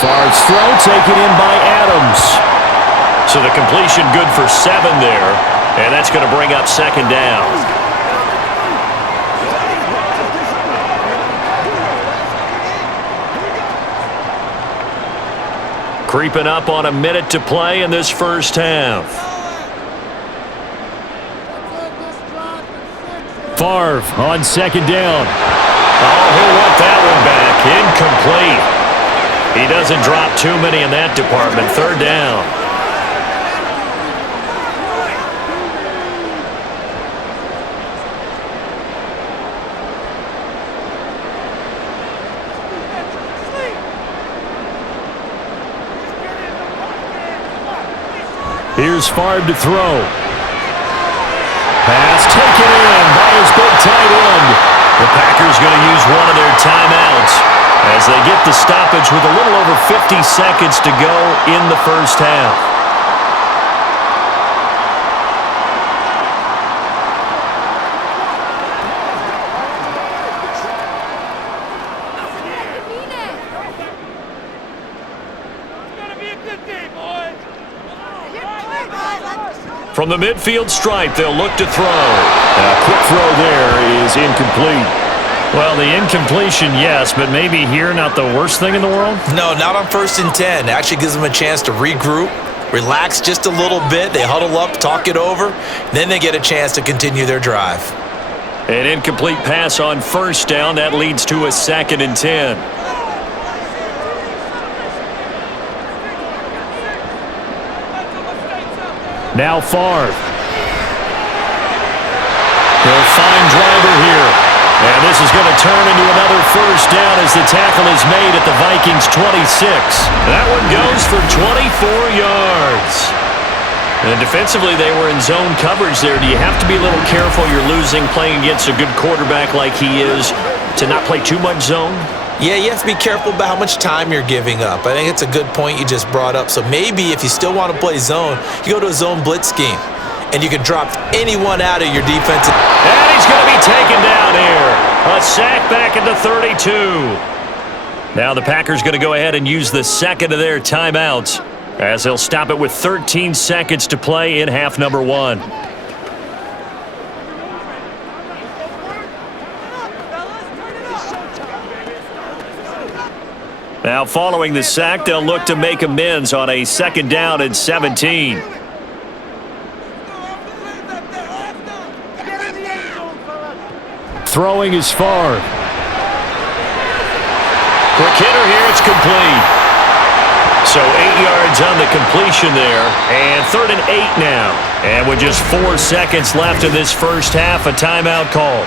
Favre's throw taken in by Adams. So the completion good for 7 there, and that's going to bring up 2nd down. Creeping up on a minute to play in this first half. Favre on 2nd down. Oh, he'll want that one back. Incomplete. He doesn't drop too many in that department. 3rd down. Here's Favre to throw. Pass taken in by his big tight end. The Packers going to use one of their timeouts as they get the stoppage with a little over 50 seconds to go in the first half. From the midfield stripe, they'll look to throw. A quick throw there is incomplete. Well, the incompletion, yes, but maybe here not the worst thing in the world? No, not on 1st and 10. Actually gives them a chance to regroup, relax just a little bit. They huddle up, talk it over. Then they get a chance to continue their drive. An incomplete pass on 1st down. That leads to a 2nd and 10. Now Favre. They'll find Driver here. And this is going to turn into another first down as the tackle is made at the Vikings 26. That one goes for 24 yards. And defensively, they were in zone coverage there. Do you have to be a little careful? You're losing playing against a good quarterback like he is to not play too much zone? Yeah, you have to be careful about how much time you're giving up. I think it's a good point you just brought up. So maybe if you still want to play zone, you go to a zone blitz scheme, and you can drop anyone out of your defense. And he's going to be taken down here. A sack back at the 32. Now the Packers going to go ahead and use the 2nd of their timeouts as they'll stop it with 13 seconds to play in half number 1. Now following the sack, they'll look to make amends on a 2nd down and 17. Throwing is Favre. Quick hitter here, it's complete. So 8 yards on the completion there, and 3rd and 8 now. And with just 4 seconds left in this first half, a timeout call.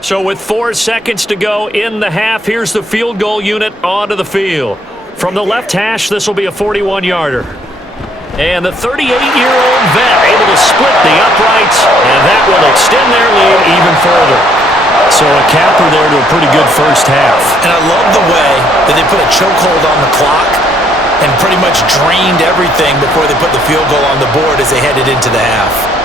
So with 4 seconds to go in the half, here's the field goal unit onto the field. From the left hash, this will be a 41-yarder. And the 38-year-old vet able to split the uprights, and that will extend their lead even further. So a capper there to a pretty good first half. And I love the way that they put a chokehold on the clock and pretty much drained everything before they put the field goal on the board as they headed into the half.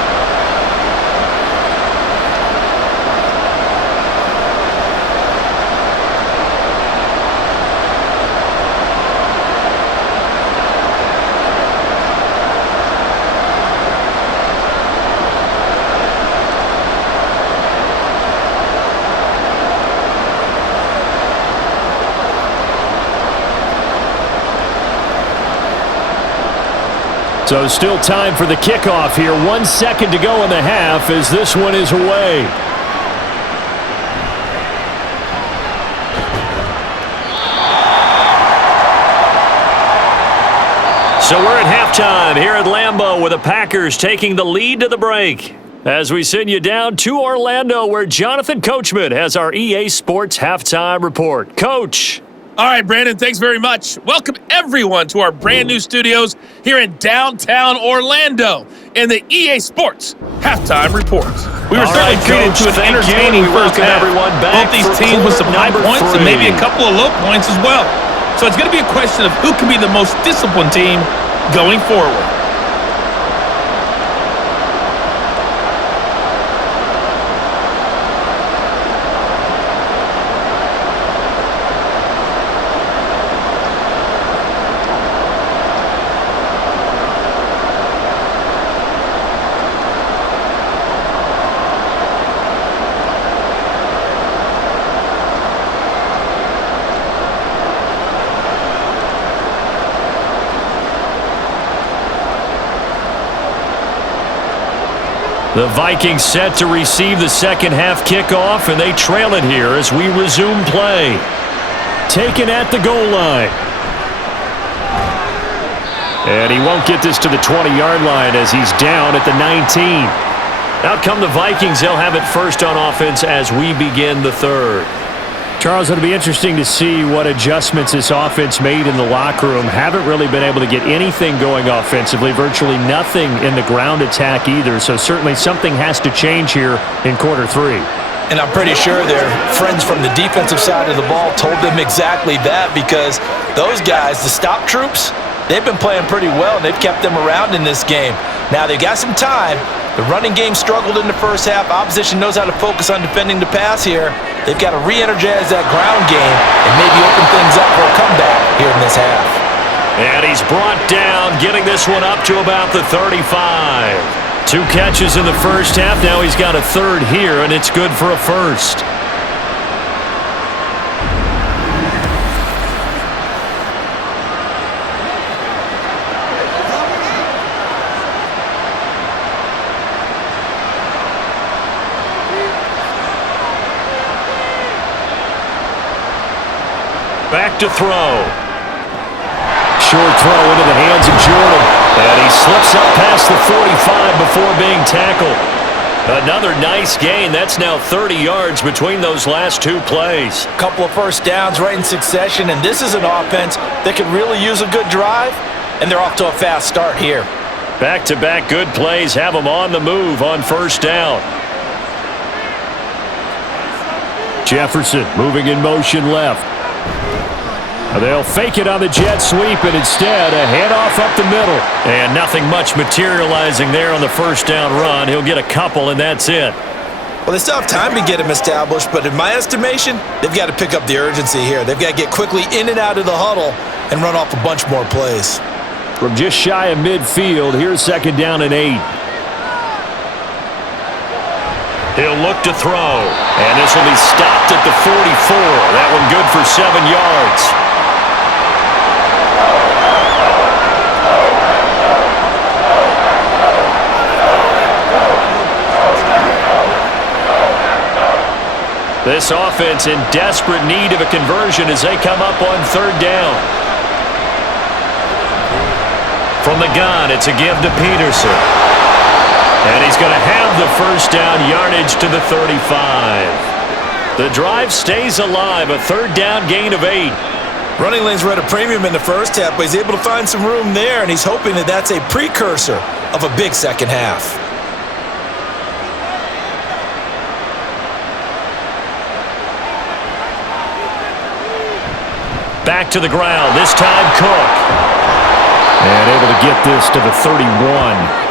So still time for the kickoff here. 1 second to go in the half as this one is away. So we're at halftime here at Lambeau with the Packers taking the lead to the break. As we send you down to Orlando where Jonathan Coachman has our EA Sports Halftime Report. Coach. All right, Brandon, thanks very much. Welcome everyone to our brand new studios here in downtown Orlando in the EA Sports Halftime Report. We were certainly treated to an entertaining first half. Both these teams with some high points and maybe a couple of low points as well. So it's going to be a question of who can be the most disciplined team going forward. The Vikings set to receive the second half kickoff, and they trail it here as we resume play. Taken at the goal line. And he won't get this to the 20-yard line as he's down at the 19. Out come the Vikings. They'll have it first on offense as we begin the third. Charles, it'll be interesting to see what adjustments this offense made in the locker room. Haven't really been able to get anything going offensively, virtually nothing in the ground attack either. So certainly something has to change here in quarter three. And I'm pretty sure their friends from the defensive side of the ball told them exactly that, because those guys, the stop troops, they've been playing pretty well, and they've kept them around in this game. Now, they've got some time. The running game struggled in the first half. Opposition knows how to focus on defending the pass here. They've got to re-energize that ground game and maybe open things up for a comeback here in this half. And he's brought down, getting this one up to about the 35. 2 catches in the first half. Now he's got a third here, and it's good for a first. Back to throw. Short throw into the hands of Jordan. And he slips up past the 45 before being tackled. Another nice gain. That's now 30 yards between those last 2 plays. Couple of first downs right in succession, and this is an offense that could really use a good drive, and they're off to a fast start here. Back-to-back good plays have them on the move on first down. Jefferson moving in motion left. They'll fake it on the jet sweep, and instead a handoff up the middle. And nothing much materializing there on the first down run. He'll get a couple, and that's it. Well, they still have time to get him established, but in my estimation, they've got to pick up the urgency here. They've got to get quickly in and out of the huddle and run off a bunch more plays. From just shy of midfield, here's second down and 8. He'll look to throw, and this will be stopped at the 44. That one good for 7 yards. This offense in desperate need of a conversion as they come up on third down. From the gun, it's a give to Peterson. And he's going to have the first down, yardage to the 35. The drive stays alive, a third down gain of 8. Running lanes were at a premium in the first half, but he's able to find some room there, and he's hoping that that's a precursor of a big second half. Back to the ground, this time Cook. And able to get this to the 31.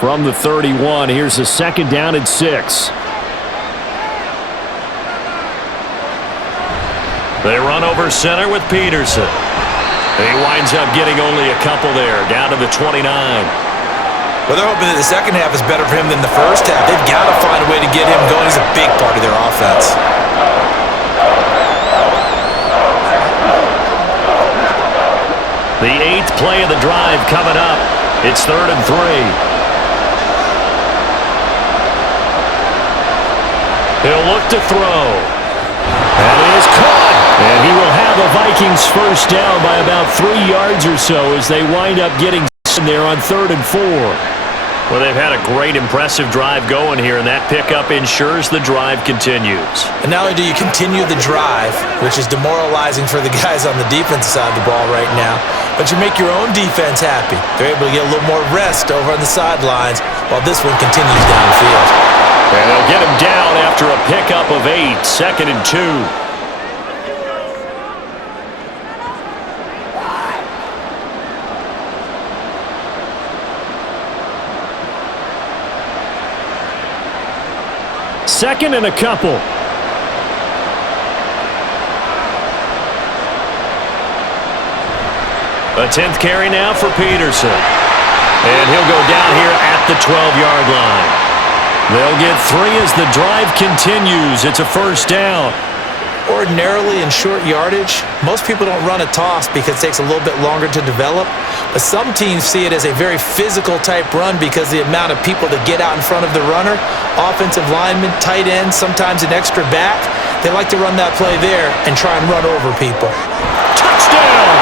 From the 31, here's a second down and 6. They run over center with Peterson. He winds up getting only a couple there, down to the 29. Well, they're hoping that the second half is better for him than the first half. They've got to find a way to get him going. He's a big part of their offense. The 8th play of the drive coming up. It's 3rd and 3. He'll look to throw. That is caught. And he will have a Vikings first down by about 3 yards or so as they wind up getting there on 3rd and 4. Well, they've had a great, impressive drive going here, and that pickup ensures the drive continues. And not only do you continue the drive, which is demoralizing for the guys on the defensive side of the ball right now, but you make your own defense happy. They're able to get a little more rest over on the sidelines while this one continues downfield. And they'll get him down after a pickup of 8, 2nd and 2. Second and a couple. A 10th carry now for Peterson. And he'll go down here at the 12-yard line. They'll get 3 as the drive continues. It's a first down. Ordinarily in short yardage, most people don't run a toss because it takes a little bit longer to develop. But some teams see it as a very physical type run because the amount of people that get out in front of the runner, offensive linemen, tight ends, sometimes an extra back, they like to run that play there and try and run over people. Touchdown!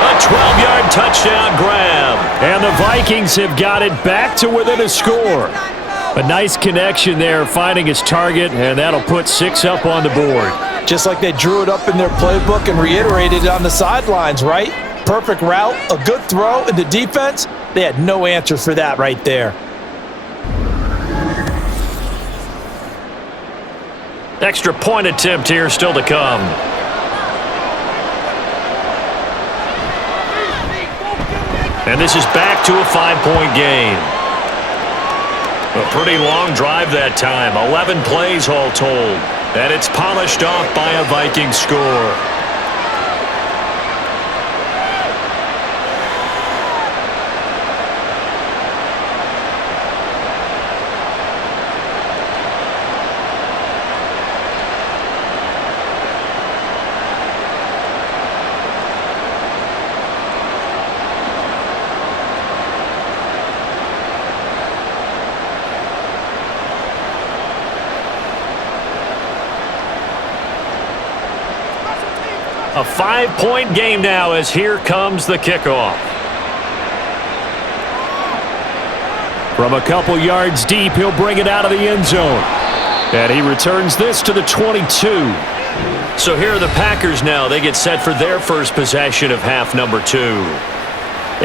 A 12-yard touchdown grab. And the Vikings have got it back to within a score. A nice connection there, finding his target, and that'll put 6 up on the board. Just like they drew it up in their playbook and reiterated it on the sidelines, right? Perfect route, a good throw, and the defense, they had no answer for that right there. Extra point attempt here still to come. And this is back to a 5-point game. A pretty long drive that time. 11 plays all told. And it's polished off by a Viking score. A 5-point game now as here comes the kickoff. From a couple yards deep, he'll bring it out of the end zone. And he returns this to the 22. So here are the Packers now. They get set for their first possession of half number 2.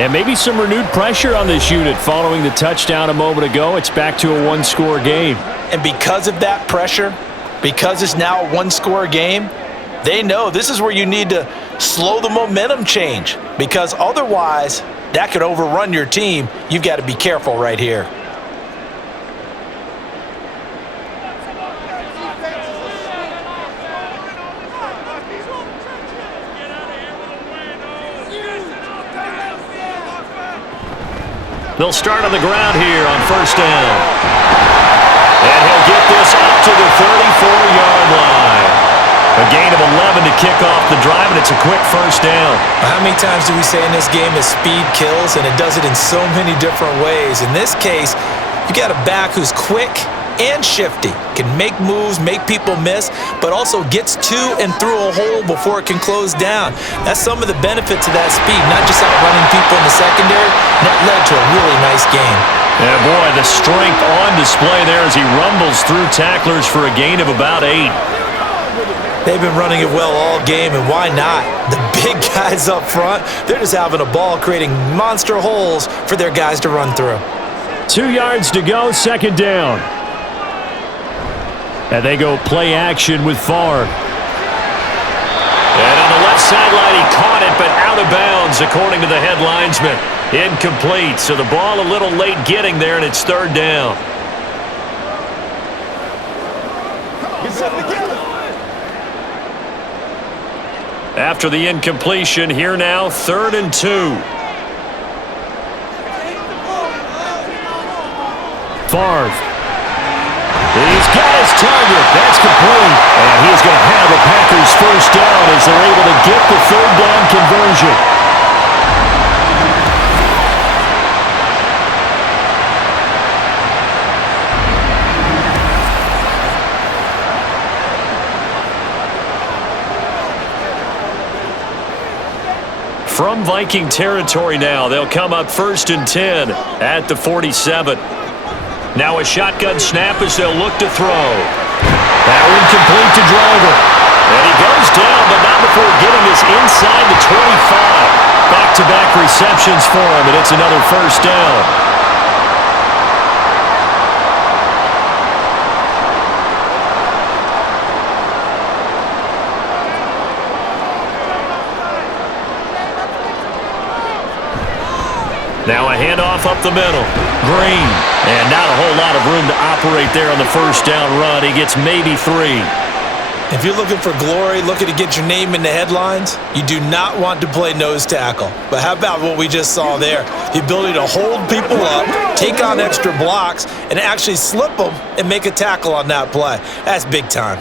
And maybe some renewed pressure on this unit following the touchdown a moment ago. It's back to a 1-score game. And because of that pressure, because it's now a 1-score game, they know this is where you need to slow the momentum change because otherwise that could overrun your team. You've got to be careful right here. They'll start on the ground here on first down. And he'll get this up to the 34-yard line. A gain of 11 to kick off the drive, and it's a quick first down. How many times do we say in this game that speed kills, and it does it in so many different ways? In this case, you got a back who's quick and shifty, can make moves, make people miss, but also gets to and through a hole before it can close down. That's some of the benefits of that speed, not just outrunning people in the secondary. That led to a really nice game. Yeah, boy, the strength on display there as he rumbles through tacklers for a gain of about 8. They've been running it well all game, and why not? The big guys up front, they're just having a ball creating monster holes for their guys to run through. 2 yards to go, second down. And they go play action with Favre. And on the left sideline, he caught it, but out of bounds, according to the head linesman. Incomplete, so the ball a little late getting there, and it's third down. After the incompletion, here now, 3rd and 2. Favre. He's got his target. That's complete. And he's going to have the Packers first down as they're able to get the third down conversion. From Viking territory now, they'll come up 1st and 10 at the 47. Now a shotgun snap as they'll look to throw. That one complete to Driver. And he goes down, but not before getting us inside the 25. Back-to-back receptions for him, and it's another first down. Now a handoff up the middle. Green. And not a whole lot of room to operate there on the first down run. He gets maybe 3. If you're looking for glory, looking to get your name in the headlines, you do not want to play nose tackle. But how about what we just saw there? The ability to hold people up, take on extra blocks, and actually slip them and make a tackle on that play. That's big time.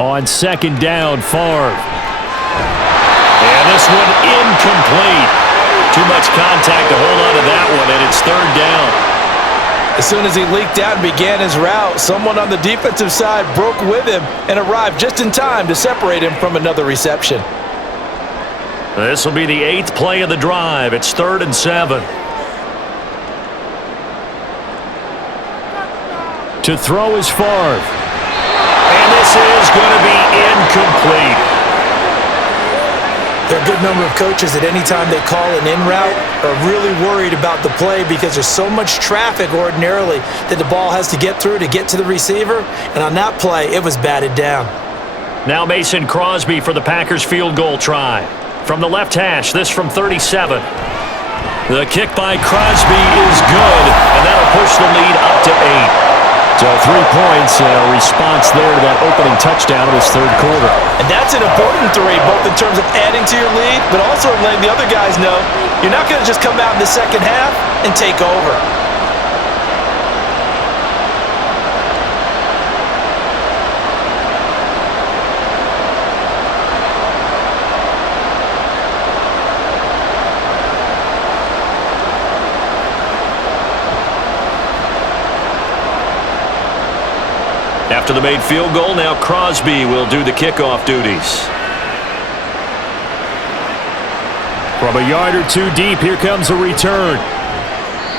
On second down, Favre. And this one incomplete. Too much contact to hold on to that one, and it's third down. As soon as he leaked out and began his route, someone on the defensive side broke with him and arrived just in time to separate him from another reception. This will be the 8th play of the drive. It's 3rd and 7. To throw is Favre. And this is going to be incomplete. There are a good number of coaches that any time they call an in route are really worried about the play because there's so much traffic ordinarily that the ball has to get through to get to the receiver. And on that play, it was batted down. Now Mason Crosby for the Packers field goal try. From the left hash, this from 37. The kick by Crosby is good, and that'll push the lead up to 8. So 3 points, a response there to that opening touchdown in this third quarter. And that's an important 3, both in terms of adding to your lead, but also letting the other guys know you're not going to just come out in the second half and take over. After the made field goal, now Crosby will do the kickoff duties. From a yard or 2 deep, here comes a return.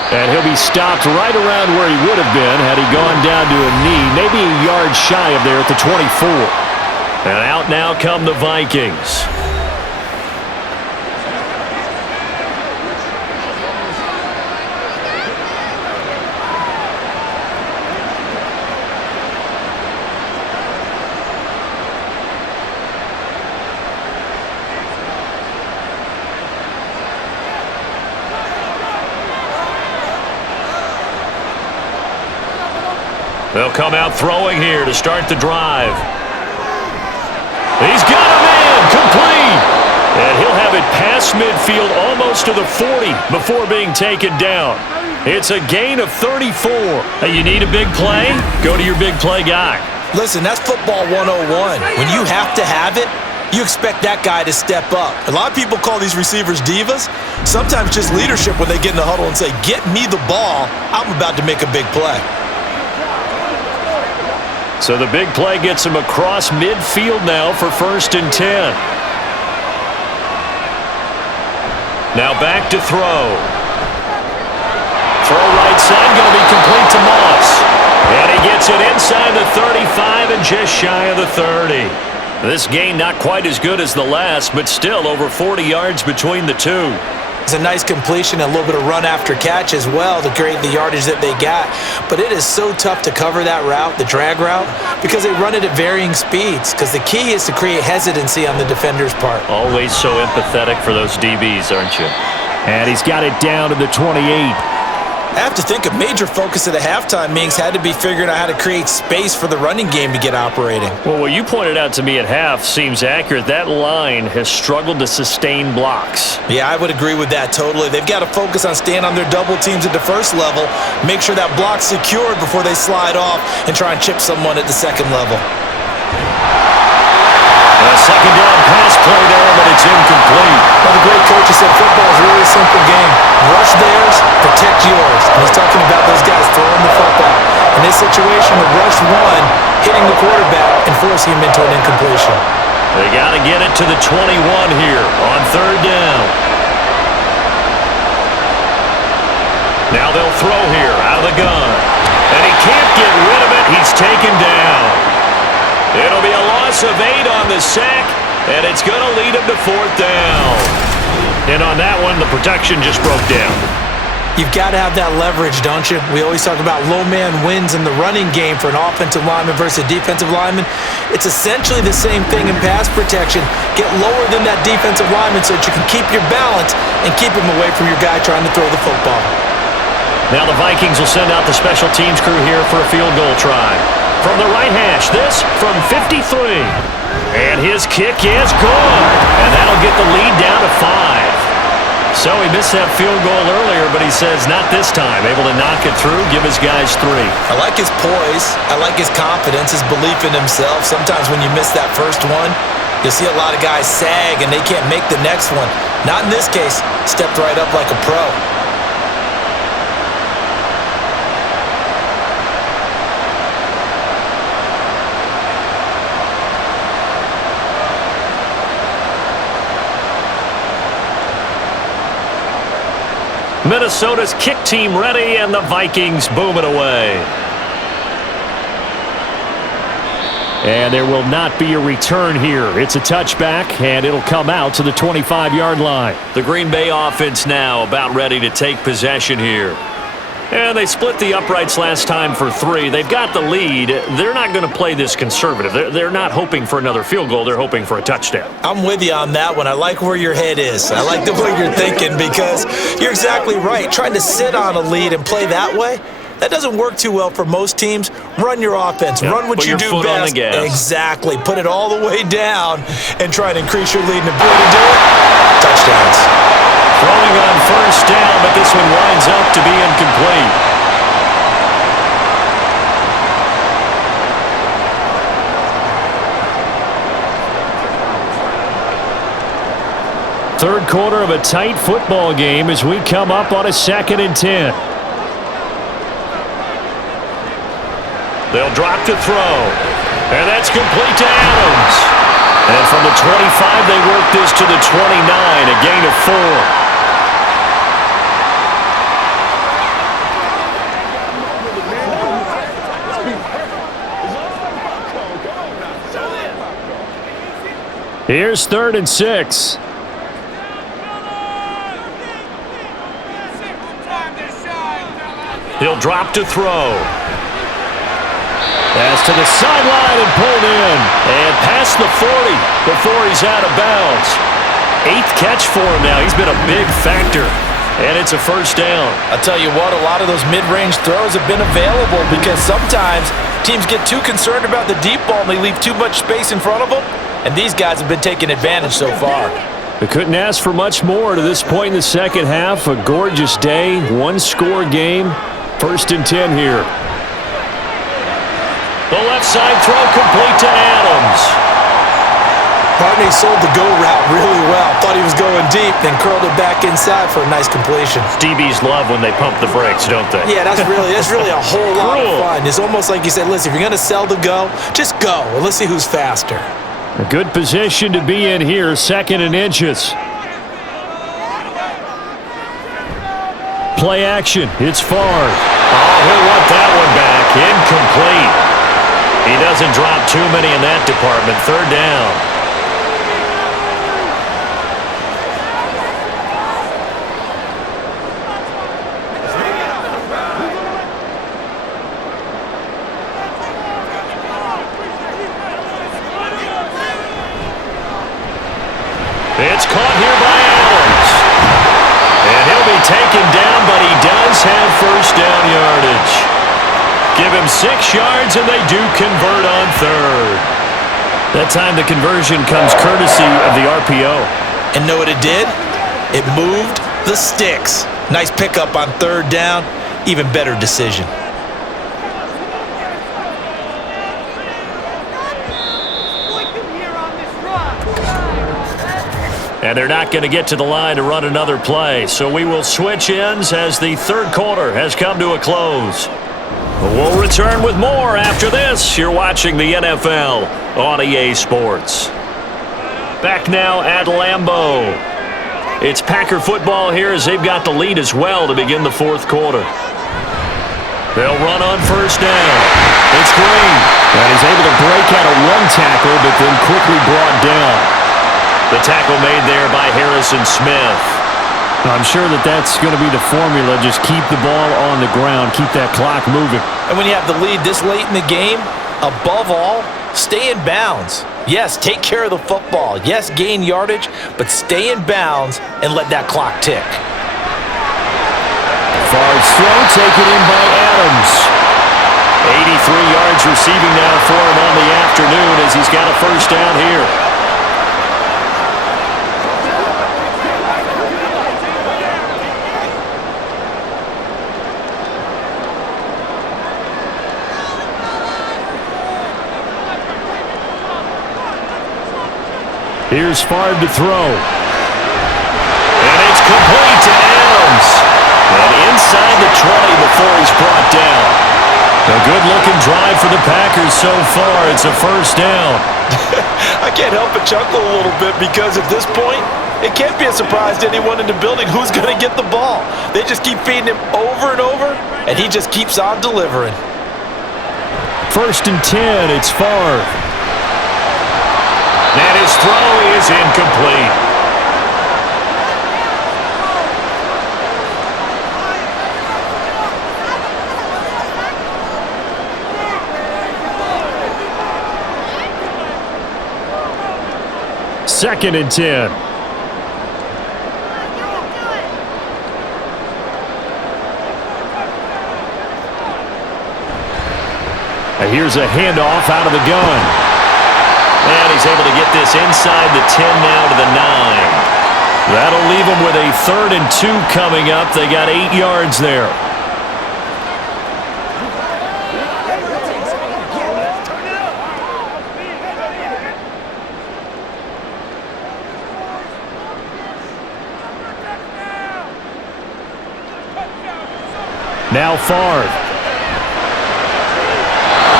And he'll be stopped right around where he would have been had he gone down to a knee, maybe a yard shy of there at the 24. And out now come the Vikings. They'll come out throwing here to start the drive. He's got a man, complete. And he'll have it past midfield almost to the 40 before being taken down. It's a gain of 34. Hey, you need a big play? Go to your big play guy. Listen, that's football 101. When you have to have it, you expect that guy to step up. A lot of people call these receivers divas. Sometimes just leadership when they get in the huddle and say, get me the ball, I'm about to make a big play. So the big play gets him across midfield now for 1st and 10. Now back to throw. Throw right side, going to be complete to Moss. And he gets it inside the 35 and just shy of the 30. This gain not quite as good as the last, but still over 40 yards between the two. It's a nice completion and a little bit of run after catch as well to create the yardage that they got. But it is so tough to cover that route, the drag route, because they run it at varying speeds. Because the key is to create hesitancy on the defender's part. Always so empathetic for those DBs, aren't you? And he's got it down to the 28. I have to think a major focus of the halftime meetings had to be figuring out how to create space for the running game to get operating. Well, what you pointed out to me at half seems accurate. That line has struggled to sustain blocks. Yeah, I would agree with that totally. They've got to focus on staying on their double teams at the first level, make sure that block's secured before they slide off and try and chip someone at the second level. A second down pass play there, but it's incomplete. Well, the great coach has said football is really a simple game. Rush theirs, protect yours. And he's talking about those guys throwing the football. In this situation, the rush one, hitting the quarterback and forcing him into an incompletion. They got to get it to the 21 here on third down. Now they'll throw here out of the gun. And he can't get rid of it. He's taken down. It'll be a loss of 8 on the sack, and it's going to lead him to fourth down. And on that one, the protection just broke down. You've got to have that leverage, don't you? We always talk about low man wins in the running game for an offensive lineman versus a defensive lineman. It's essentially the same thing in pass protection. Get lower than that defensive lineman so that you can keep your balance and keep him away from your guy trying to throw the football. Now the Vikings will send out the special teams crew here for a field goal try. From the right hash, this from 53. And his kick is good. And that'll get the lead down to 5. So he missed that field goal earlier, but he says not this time. Able to knock it through, give his guys 3. I like his poise. I like his confidence, his belief in himself. Sometimes when you miss that first one, you'll see a lot of guys sag and they can't make the next one. Not in this case. Stepped right up like a pro. Minnesota's kick team ready, and the Vikings boom it away. And there will not be a return here. It's a touchback, and it'll come out to the 25-yard line. The Green Bay offense now about ready to take possession here. And they split the uprights last time for 3. They've got the lead. They're not going to play this conservative. They're not hoping for another field goal. They're hoping for a touchdown. I'm with you on that one. I like where your head is. I like the way you're thinking because you're exactly right. Trying to sit on a lead and play that way, that doesn't work too well for most teams. Run your offense. Yep. Run what Put you your do foot best. on the gas. Exactly. Put it all the way down and try to increase your lead. And the ability to do it, touchdowns. Throwing on first down, but this one winds up to be incomplete. Third quarter of a tight football game as we come up on a 2nd and 10. They'll drop to throw. And that's complete to Adams. And from the 25, they work this to the 29, a gain of 4. Here's 3rd and 6. He'll drop to throw. Pass to the sideline and pulled in. And past the 40 before he's out of bounds. 8th catch for him now. He's been a big factor. And it's a first down. I'll tell you what, a lot of those mid-range throws have been available because sometimes teams get too concerned about the deep ball and they leave too much space in front of them. And these guys have been taking advantage so far. They couldn't ask for much more to this point in the second half. A gorgeous day, one-score game. 1st and 10 here. The left side throw complete to Adams. Partney sold the go route really well. Thought he was going deep, then curled it back inside for a nice completion. DBs love when they pump the brakes, don't they? Yeah, that's really a whole lot of fun. It's almost like you said, listen, if you're going to sell the go, just go. And let's see who's faster. A good position to be in here, 2nd and inches. Play action. It's Favre. Oh, he'll want that one back. Incomplete. He doesn't drop too many in that department. 3rd down. It's caught here by Adams. And he'll be taken down, but he does have first down yardage. Give him 6 yards, and they do convert on third. That time the conversion comes courtesy of the RPO. And know what it did? It moved the sticks. Nice pickup on third down. Even better decision. And they're not going to get to the line to run another play. So we will switch ends as the third quarter has come to a close. We'll return with more after this. You're watching the NFL on EA Sports. Back now at Lambeau. It's Packer football here as they've got the lead as well to begin the fourth quarter. They'll run on first down. It's Green. And he's able to break out of one tackle, but then quickly brought down. The tackle made there by Harrison Smith. I'm sure that's going to be the formula. Just keep the ball on the ground. Keep that clock moving. And when you have the lead this late in the game, above all, stay in bounds. Yes, take care of the football. Yes, gain yardage, but stay in bounds and let that clock tick. Favre's throw taken in by Adams. 83 yards receiving now for him on the afternoon as he's got a first down here. Here's Favre to throw. And it's complete to Adams. And inside the 20 before he's brought down. A good-looking drive for the Packers so far. It's a first down. I can't help but chuckle a little bit because at this point, it can't be a surprise to anyone in the building who's going to get the ball. They just keep feeding him over and over, and he just keeps on delivering. First and 10, it's Favre. And his throw is incomplete. Second and 10. And here's a handoff out of the gun. And he's able to get this inside the 10 now to the 9. That'll leave him with a 3rd and 2 coming up. They got 8 yards there. Now Favre.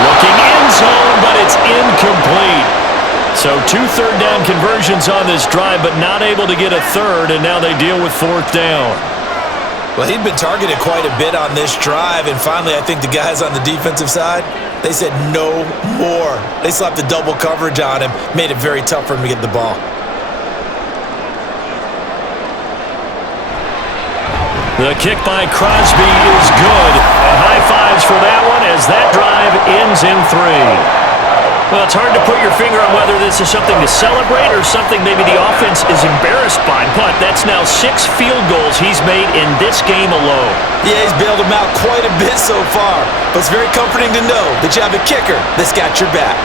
Looking end zone, but it's incomplete. So 2 third-down conversions on this drive, but not able to get a third, and now they deal with 4th down. Well, he'd been targeted quite a bit on this drive, and finally I think the guys on the defensive side, they said no more. They slapped the double coverage on him, made it very tough for him to get the ball. The kick by Crosby is good. And high fives for that one as that drive ends in 3. Well, it's hard to put your finger on whether this is something to celebrate or something maybe the offense is embarrassed by. But that's now 6 field goals he's made in this game alone. Yeah, he's bailed them out quite a bit so far. But it's very comforting to know that you have a kicker that's got your back.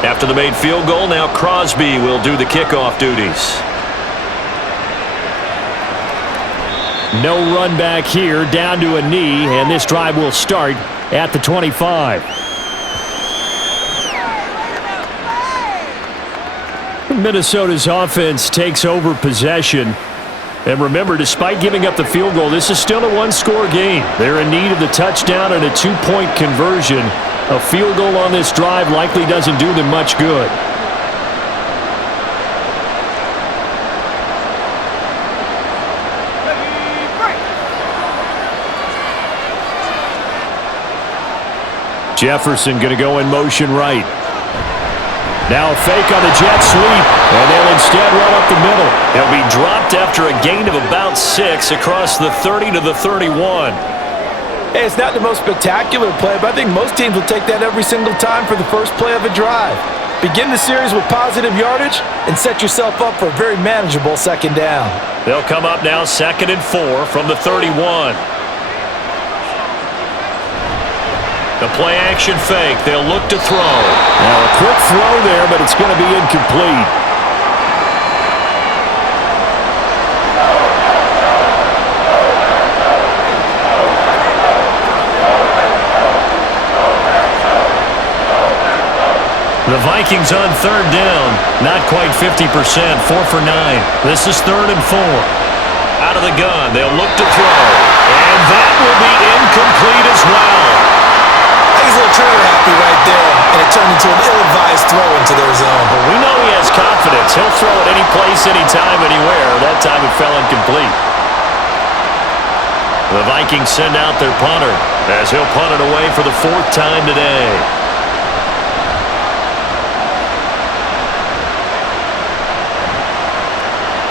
After the made field goal, now Crosby will do the kickoff duties. No run back here, down to a knee, and this drive will start at the 25. Minnesota's offense takes over possession. And remember, despite giving up the field goal, this is still a one-score game. They're in need of the touchdown and a 2-point conversion. A field goal on this drive likely doesn't do them much good. Jefferson going to go in motion right. Now a fake on the jet sweep, and they'll instead run up the middle. He'll be dropped after a gain of about 6 across the 30 to the 31. Hey, it's not the most spectacular play, but I think most teams will take that every single time for the first play of a drive. Begin the series with positive yardage and set yourself up for a very manageable second down. They'll come up now 2nd and 4 from the 31. The play action fake. They'll look to throw. Now a quick throw there, but it's going to be incomplete. The Vikings on 3rd down. Not quite 50%. 4 for 9. This is 3rd and 4. Out of the gun. They'll look to throw. And that will be incomplete as well. He's a little trigger happy right there, and it turned into an ill-advised throw into their zone. But we know he has confidence. He'll throw it any place, anytime, anywhere. That time it fell incomplete. The Vikings send out their punter as he'll punt it away for the 4th time today.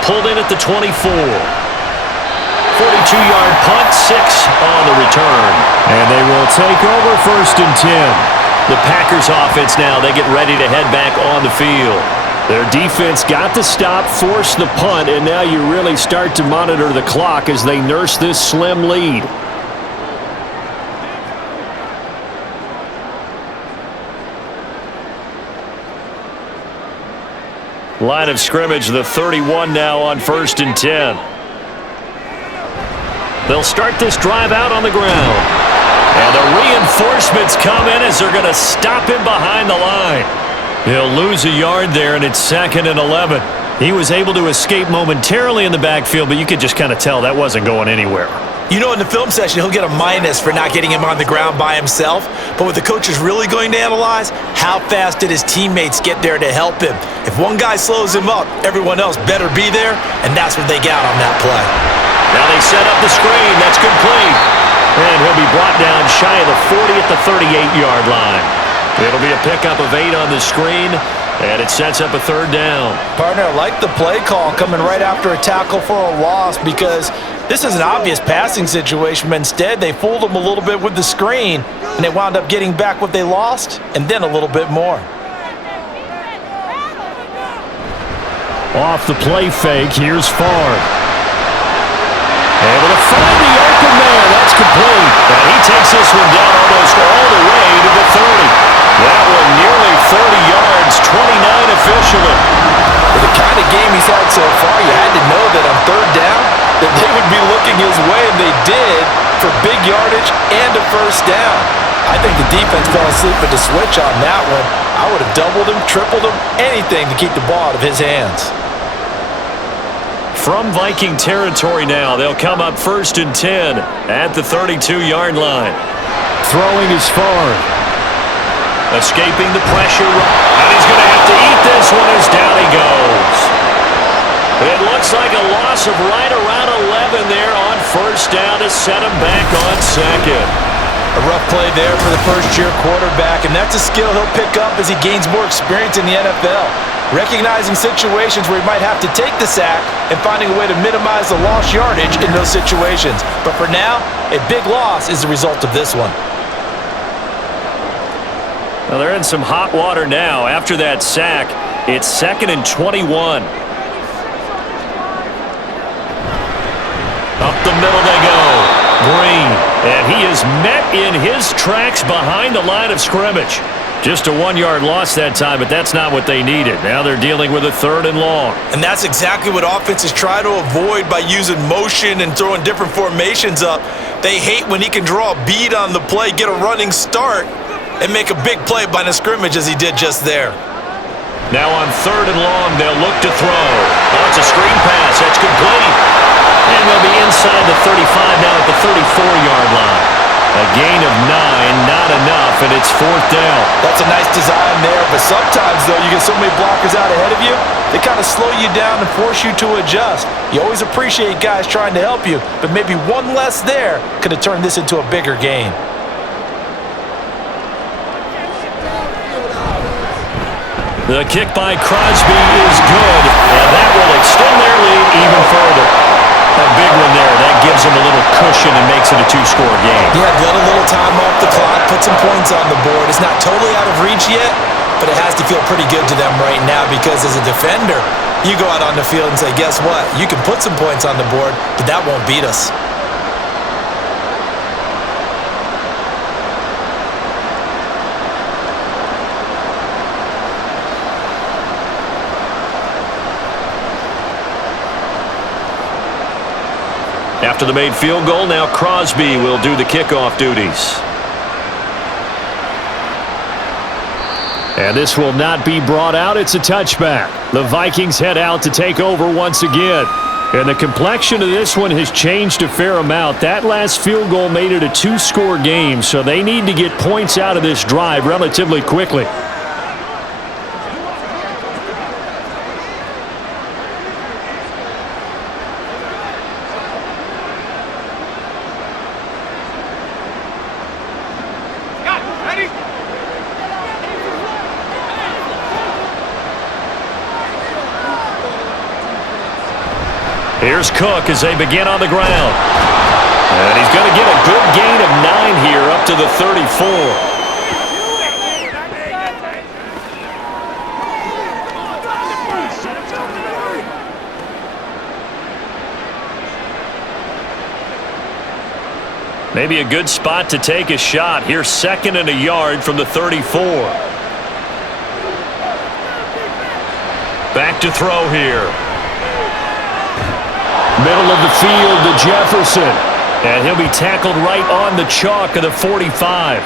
Pulled in at the 24. 42-yard punt, 6 on the return. And they will take over 1st and 10. The Packers offense now, they get ready to head back on the field. Their defense got the stop, forced the punt, and now you really start to monitor the clock as they nurse this slim lead. Line of scrimmage, the 31 now on 1st and 10. They'll start this drive out on the ground. And the reinforcements come in as they're going to stop him behind the line. He'll lose a yard there, and it's 2nd and 11. He was able to escape momentarily in the backfield, but you could just kind of tell that wasn't going anywhere. You know, in the film session, he'll get a minus for not getting him on the ground by himself. But what the coach is really going to analyze, how fast did his teammates get there to help him? If one guy slows him up, everyone else better be there, and that's what they got on that play. Now they set up the screen. That's complete. And he'll be brought down shy of the 40 at the 38-yard line. It'll be a pickup of 8 on the screen, and it sets up a 3rd down. Partner, I like the play call coming right after a tackle for a loss because this is an obvious passing situation, but instead they fooled him a little bit with the screen, and they wound up getting back what they lost and then a little bit more. Off the play fake, here's Favre. Able to find the open man. That's complete. And he takes this one down almost all the way to the 30. That one nearly 30 yards, 29 officially. With the kind of game he's had so far, you had to know that on 3rd down that they would be looking his way, and they did, for big yardage and a 1st down. I think the defense fell asleep at the switch on that one. I would have doubled him, tripled him, anything to keep the ball out of his hands. From Viking territory now, they'll come up 1st and 10 at the 32-yard line. Throwing is Favre. Escaping the pressure, and he's going to have to eat this one as down he goes. It looks like a loss of right around 11 there on 1st down to set him back on 2nd. A rough play there for the first-year quarterback, and that's a skill he'll pick up as he gains more experience in the NFL. Recognizing situations where he might have to take the sack and finding a way to minimize the lost yardage in those situations. But for now, a big loss is the result of this one. Well, they're in some hot water now. After that sack, it's 2nd and 21. Up the middle they go. Green. And he is met in his tracks behind the line of scrimmage. Just a 1-yard loss that time, but that's not what they needed. Now they're dealing with a 3rd and long. And that's exactly what offenses try to avoid by using motion and throwing different formations up. They hate when he can draw a bead on the play, get a running start, and make a big play by the scrimmage as he did just there. Now on 3rd and long, they'll look to throw. Oh, it's a screen pass. That's complete. And they'll be inside the 35 now at the 34-yard line. A gain of 9, not enough, and it's 4th down. That's a nice design there, but sometimes, though, you get so many blockers out ahead of you, they kind of slow you down and force you to adjust. You always appreciate guys trying to help you, but maybe one less there could have turned this into a bigger gain. The kick by Crosby is good, and that will extend their lead even further. A big one there. That gives them a little cushion and makes it a two-score game. Yeah, get a little time off the clock, put some points on the board. It's not totally out of reach yet, but it has to feel pretty good to them right now because as a defender, you go out on the field and say, guess what? You can put some points on the board, but that won't beat us. After the made field goal, now Crosby will do the kickoff duties. And this will not be brought out. It's a touchback. The Vikings head out to take over once again. And the complexion of this one has changed a fair amount. That last field goal made it a two-score game, so they need to get points out of this drive relatively quickly. Here's Cook as they begin on the ground. And he's going to get a good gain of 9 here up to the 34. Maybe a good spot to take a shot. Here's 2nd and a yard from the 34. Back to throw here. Middle of the field to Jefferson. And he'll be tackled right on the chalk of the 45.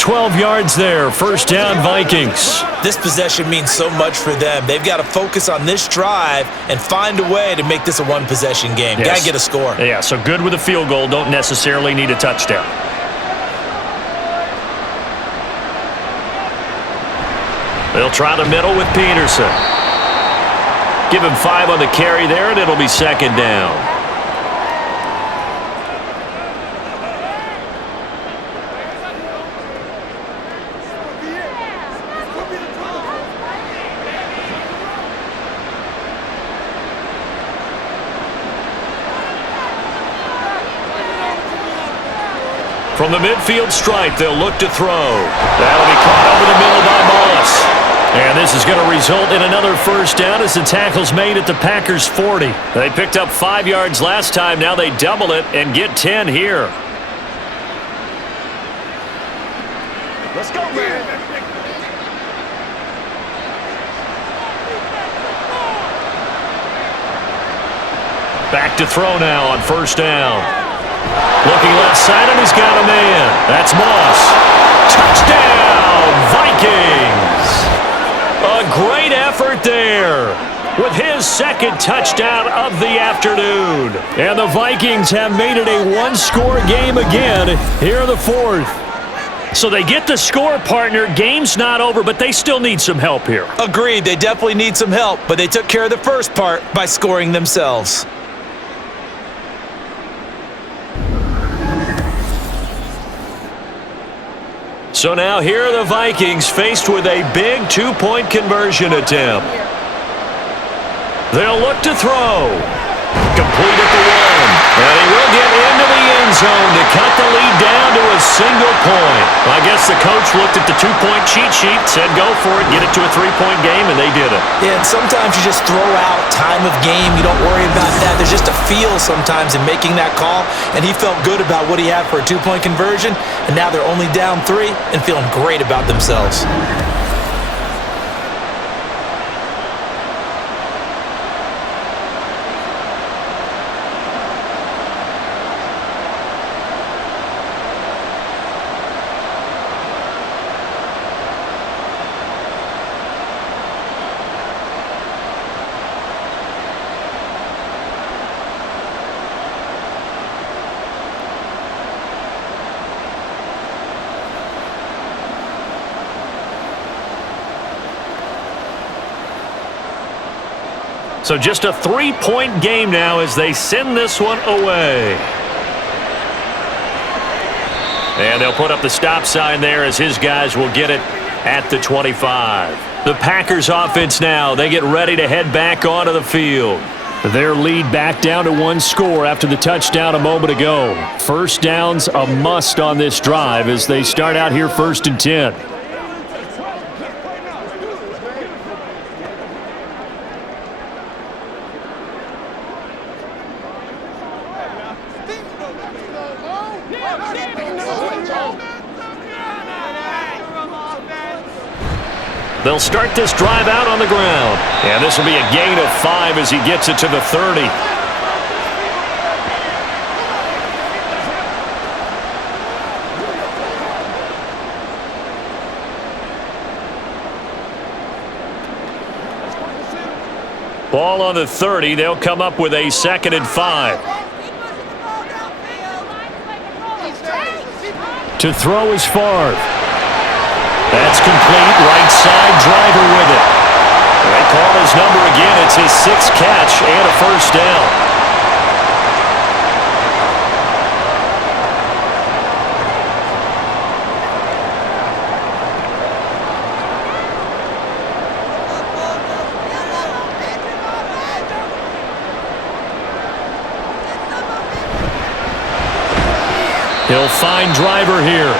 12 yards there. First down, Vikings. This possession means so much for them. They've got to focus on this drive and find a way to make this a one-possession game. Yes. Got to get a score. Yeah, so good with a field goal. Don't necessarily need a touchdown. They'll try the middle with Peterson. Give him 5 on the carry there, and it'll be 2nd down. From the midfield stripe, they'll look to throw. That'll be caught over the middle by Moss. And this is going to result in another first down as the tackle's made at the Packers' 40. They picked up 5 yards last time. Now they double it and get 10 here. Let's go, man. Back to throw now on first down. Looking left side, and he's got a man. That's Moss. Touchdown, Vikings! A great effort there with his 2nd touchdown of the afternoon. And the Vikings have made it a one-score game again here in the 4th. So they get the score, partner. Game's not over, but they still need some help here. Agreed. They definitely need some help, but they took care of the first part by scoring themselves. So now here are the Vikings faced with a big two-point conversion attempt. They'll look to throw. Complete at the 1. And he will get into the end zone to cut the lead down to a single point. I guess the coach looked at the two-point cheat sheet, said go for it, get it to a three-point game, and they did it. Yeah, and sometimes you just throw out time of game. You don't worry about that. There's just a feel sometimes in making that call, and he felt good about what he had for a two-point conversion, and now they're only down 3 and feeling great about themselves. So just a 3-point game now as they send this one away. And they'll put up the stop sign there as his guys will get it at the 25. The Packers offense now. They get ready to head back onto the field. Their lead back down to one score after the touchdown a moment ago. First down's a must on this drive as they start out here 1st and 10. They'll start this drive out on the ground. And this will be a gain of 5 as he gets it to the 30. Ball on the 30. They'll come up with a 2nd and 5. To throw is Favre. That's complete. Right side driver with it. They call his number again. It's his 6th catch and a first down. He'll find driver here.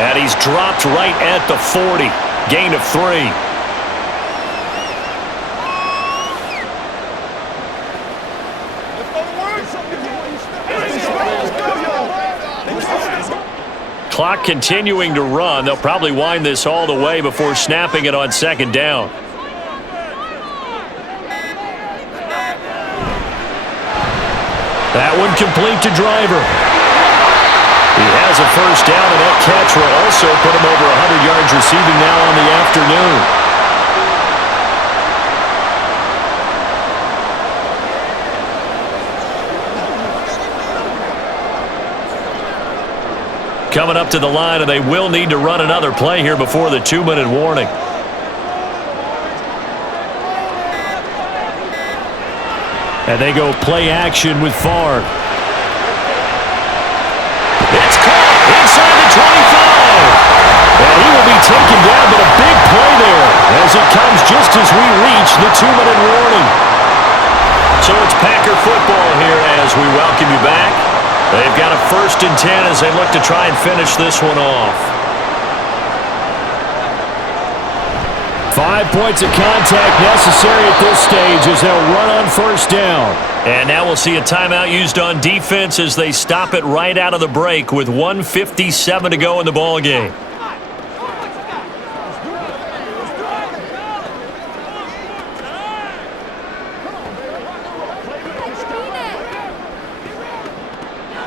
And he's dropped right at the 40. Gain of 3. Clock continuing to run. They'll probably wind this all the way before snapping it on 2nd down. That one complete to driver. He has a first down, and that catch will also put him over 100 yards receiving now on the afternoon. Coming up to the line, and they will need to run another play here before the 2-minute warning. And they go play action with Favre. It's caught inside the 25. And he will be taken down, but a big play there as it comes just as we reach the 2-minute warning. So it's Packer football here as we welcome you back. They've got a 1st and 10 as they look to try and finish this one off. 5 points of contact necessary at this stage as they'll run on 1st down. And now we'll see a timeout used on defense as they stop it right out of the break with 1:57 to go in the ball game.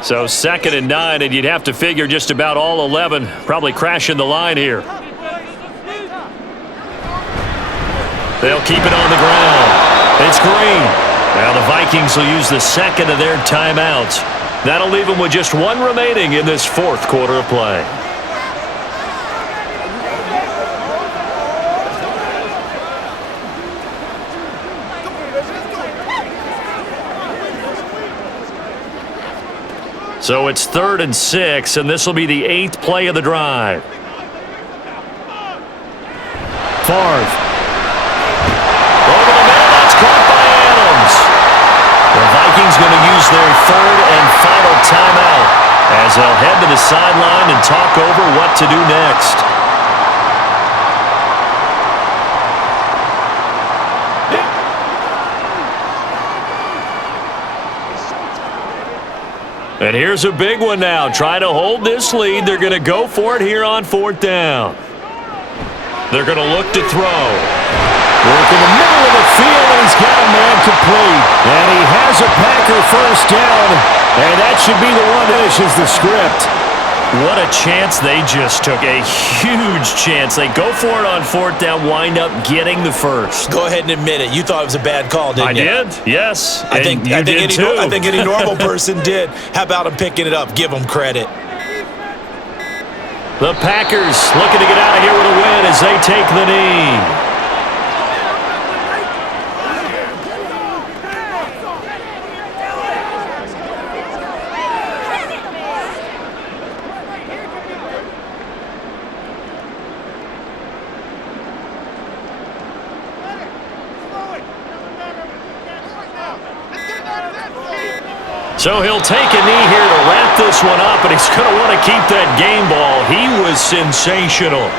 So 2nd and 9, and you'd have to figure just about all 11 probably crashing the line here. They'll keep it on the ground. It's Green. Now the Vikings will use the 2nd of their timeouts. That'll leave them with just 1 remaining in this 4th quarter of play. So it's 3rd and 6, and this will be the 8th play of the drive. Favre. Over the middle, that's caught by Adams. The Vikings going to use their 3rd and final timeout as they'll head to the sideline and talk over what to do next. And here's a big one now. Trying to hold this lead. They're going to go for it here on 4th down. They're going to look to throw. Work in the middle of the field, and he's got a man complete. And he has a Packer 1st down. And that should be the one that finishes the script. What a chance they just took. A huge chance. They go for it on 4th down, wind up getting the 1st. Go ahead and admit it. You thought it was a bad call, didn't you? I did, yes. I think any normal person did. How about him picking it up? Give him credit. The Packers looking to get out of here with a win as they take the knee. So he'll take a knee here to wrap this one up, and he's going to want to keep that game ball. He was sensational.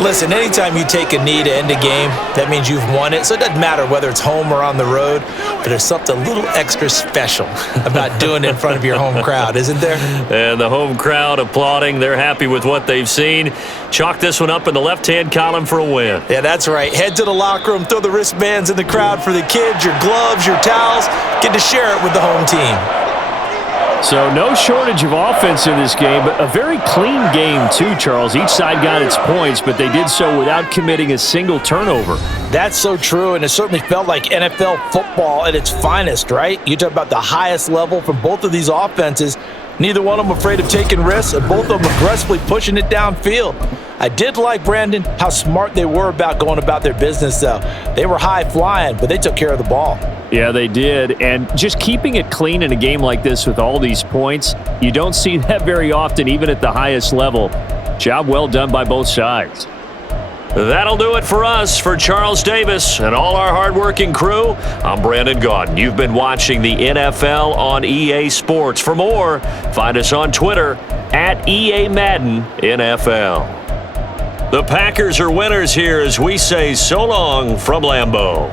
Listen, anytime you take a knee to end a game, that means you've won it. So it doesn't matter whether it's home or on the road, but there's something a little extra special about doing it in front of your home crowd, isn't there? And the home crowd applauding. They're happy with what they've seen. Chalk this one up in the left-hand column for a win. Yeah, that's right. Head to the locker room, throw the wristbands in the crowd for the kids, your gloves, your towels. Get to share it with the home team. So no shortage of offense in this game, but a very clean game too, Charles. Each side got its points, but they did so without committing a single turnover. That's so true, and it certainly felt like NFL football at its finest, right? You talk about the highest level from both of these offenses. Neither one of them afraid of taking risks, and both of them aggressively pushing it downfield. I did like, Brandon, how smart they were about going about their business, though. They were high-flying, but they took care of the ball. Yeah, they did. And just keeping it clean in a game like this with all these points, you don't see that very often, even at the highest level. Job well done by both sides. That'll do it for us. For Charles Davis and all our hardworking crew, I'm Brandon Gaudin. You've been watching the NFL on EA Sports. For more, find us on Twitter at EA Madden NFL. The Packers are winners here as we say so long from Lambeau.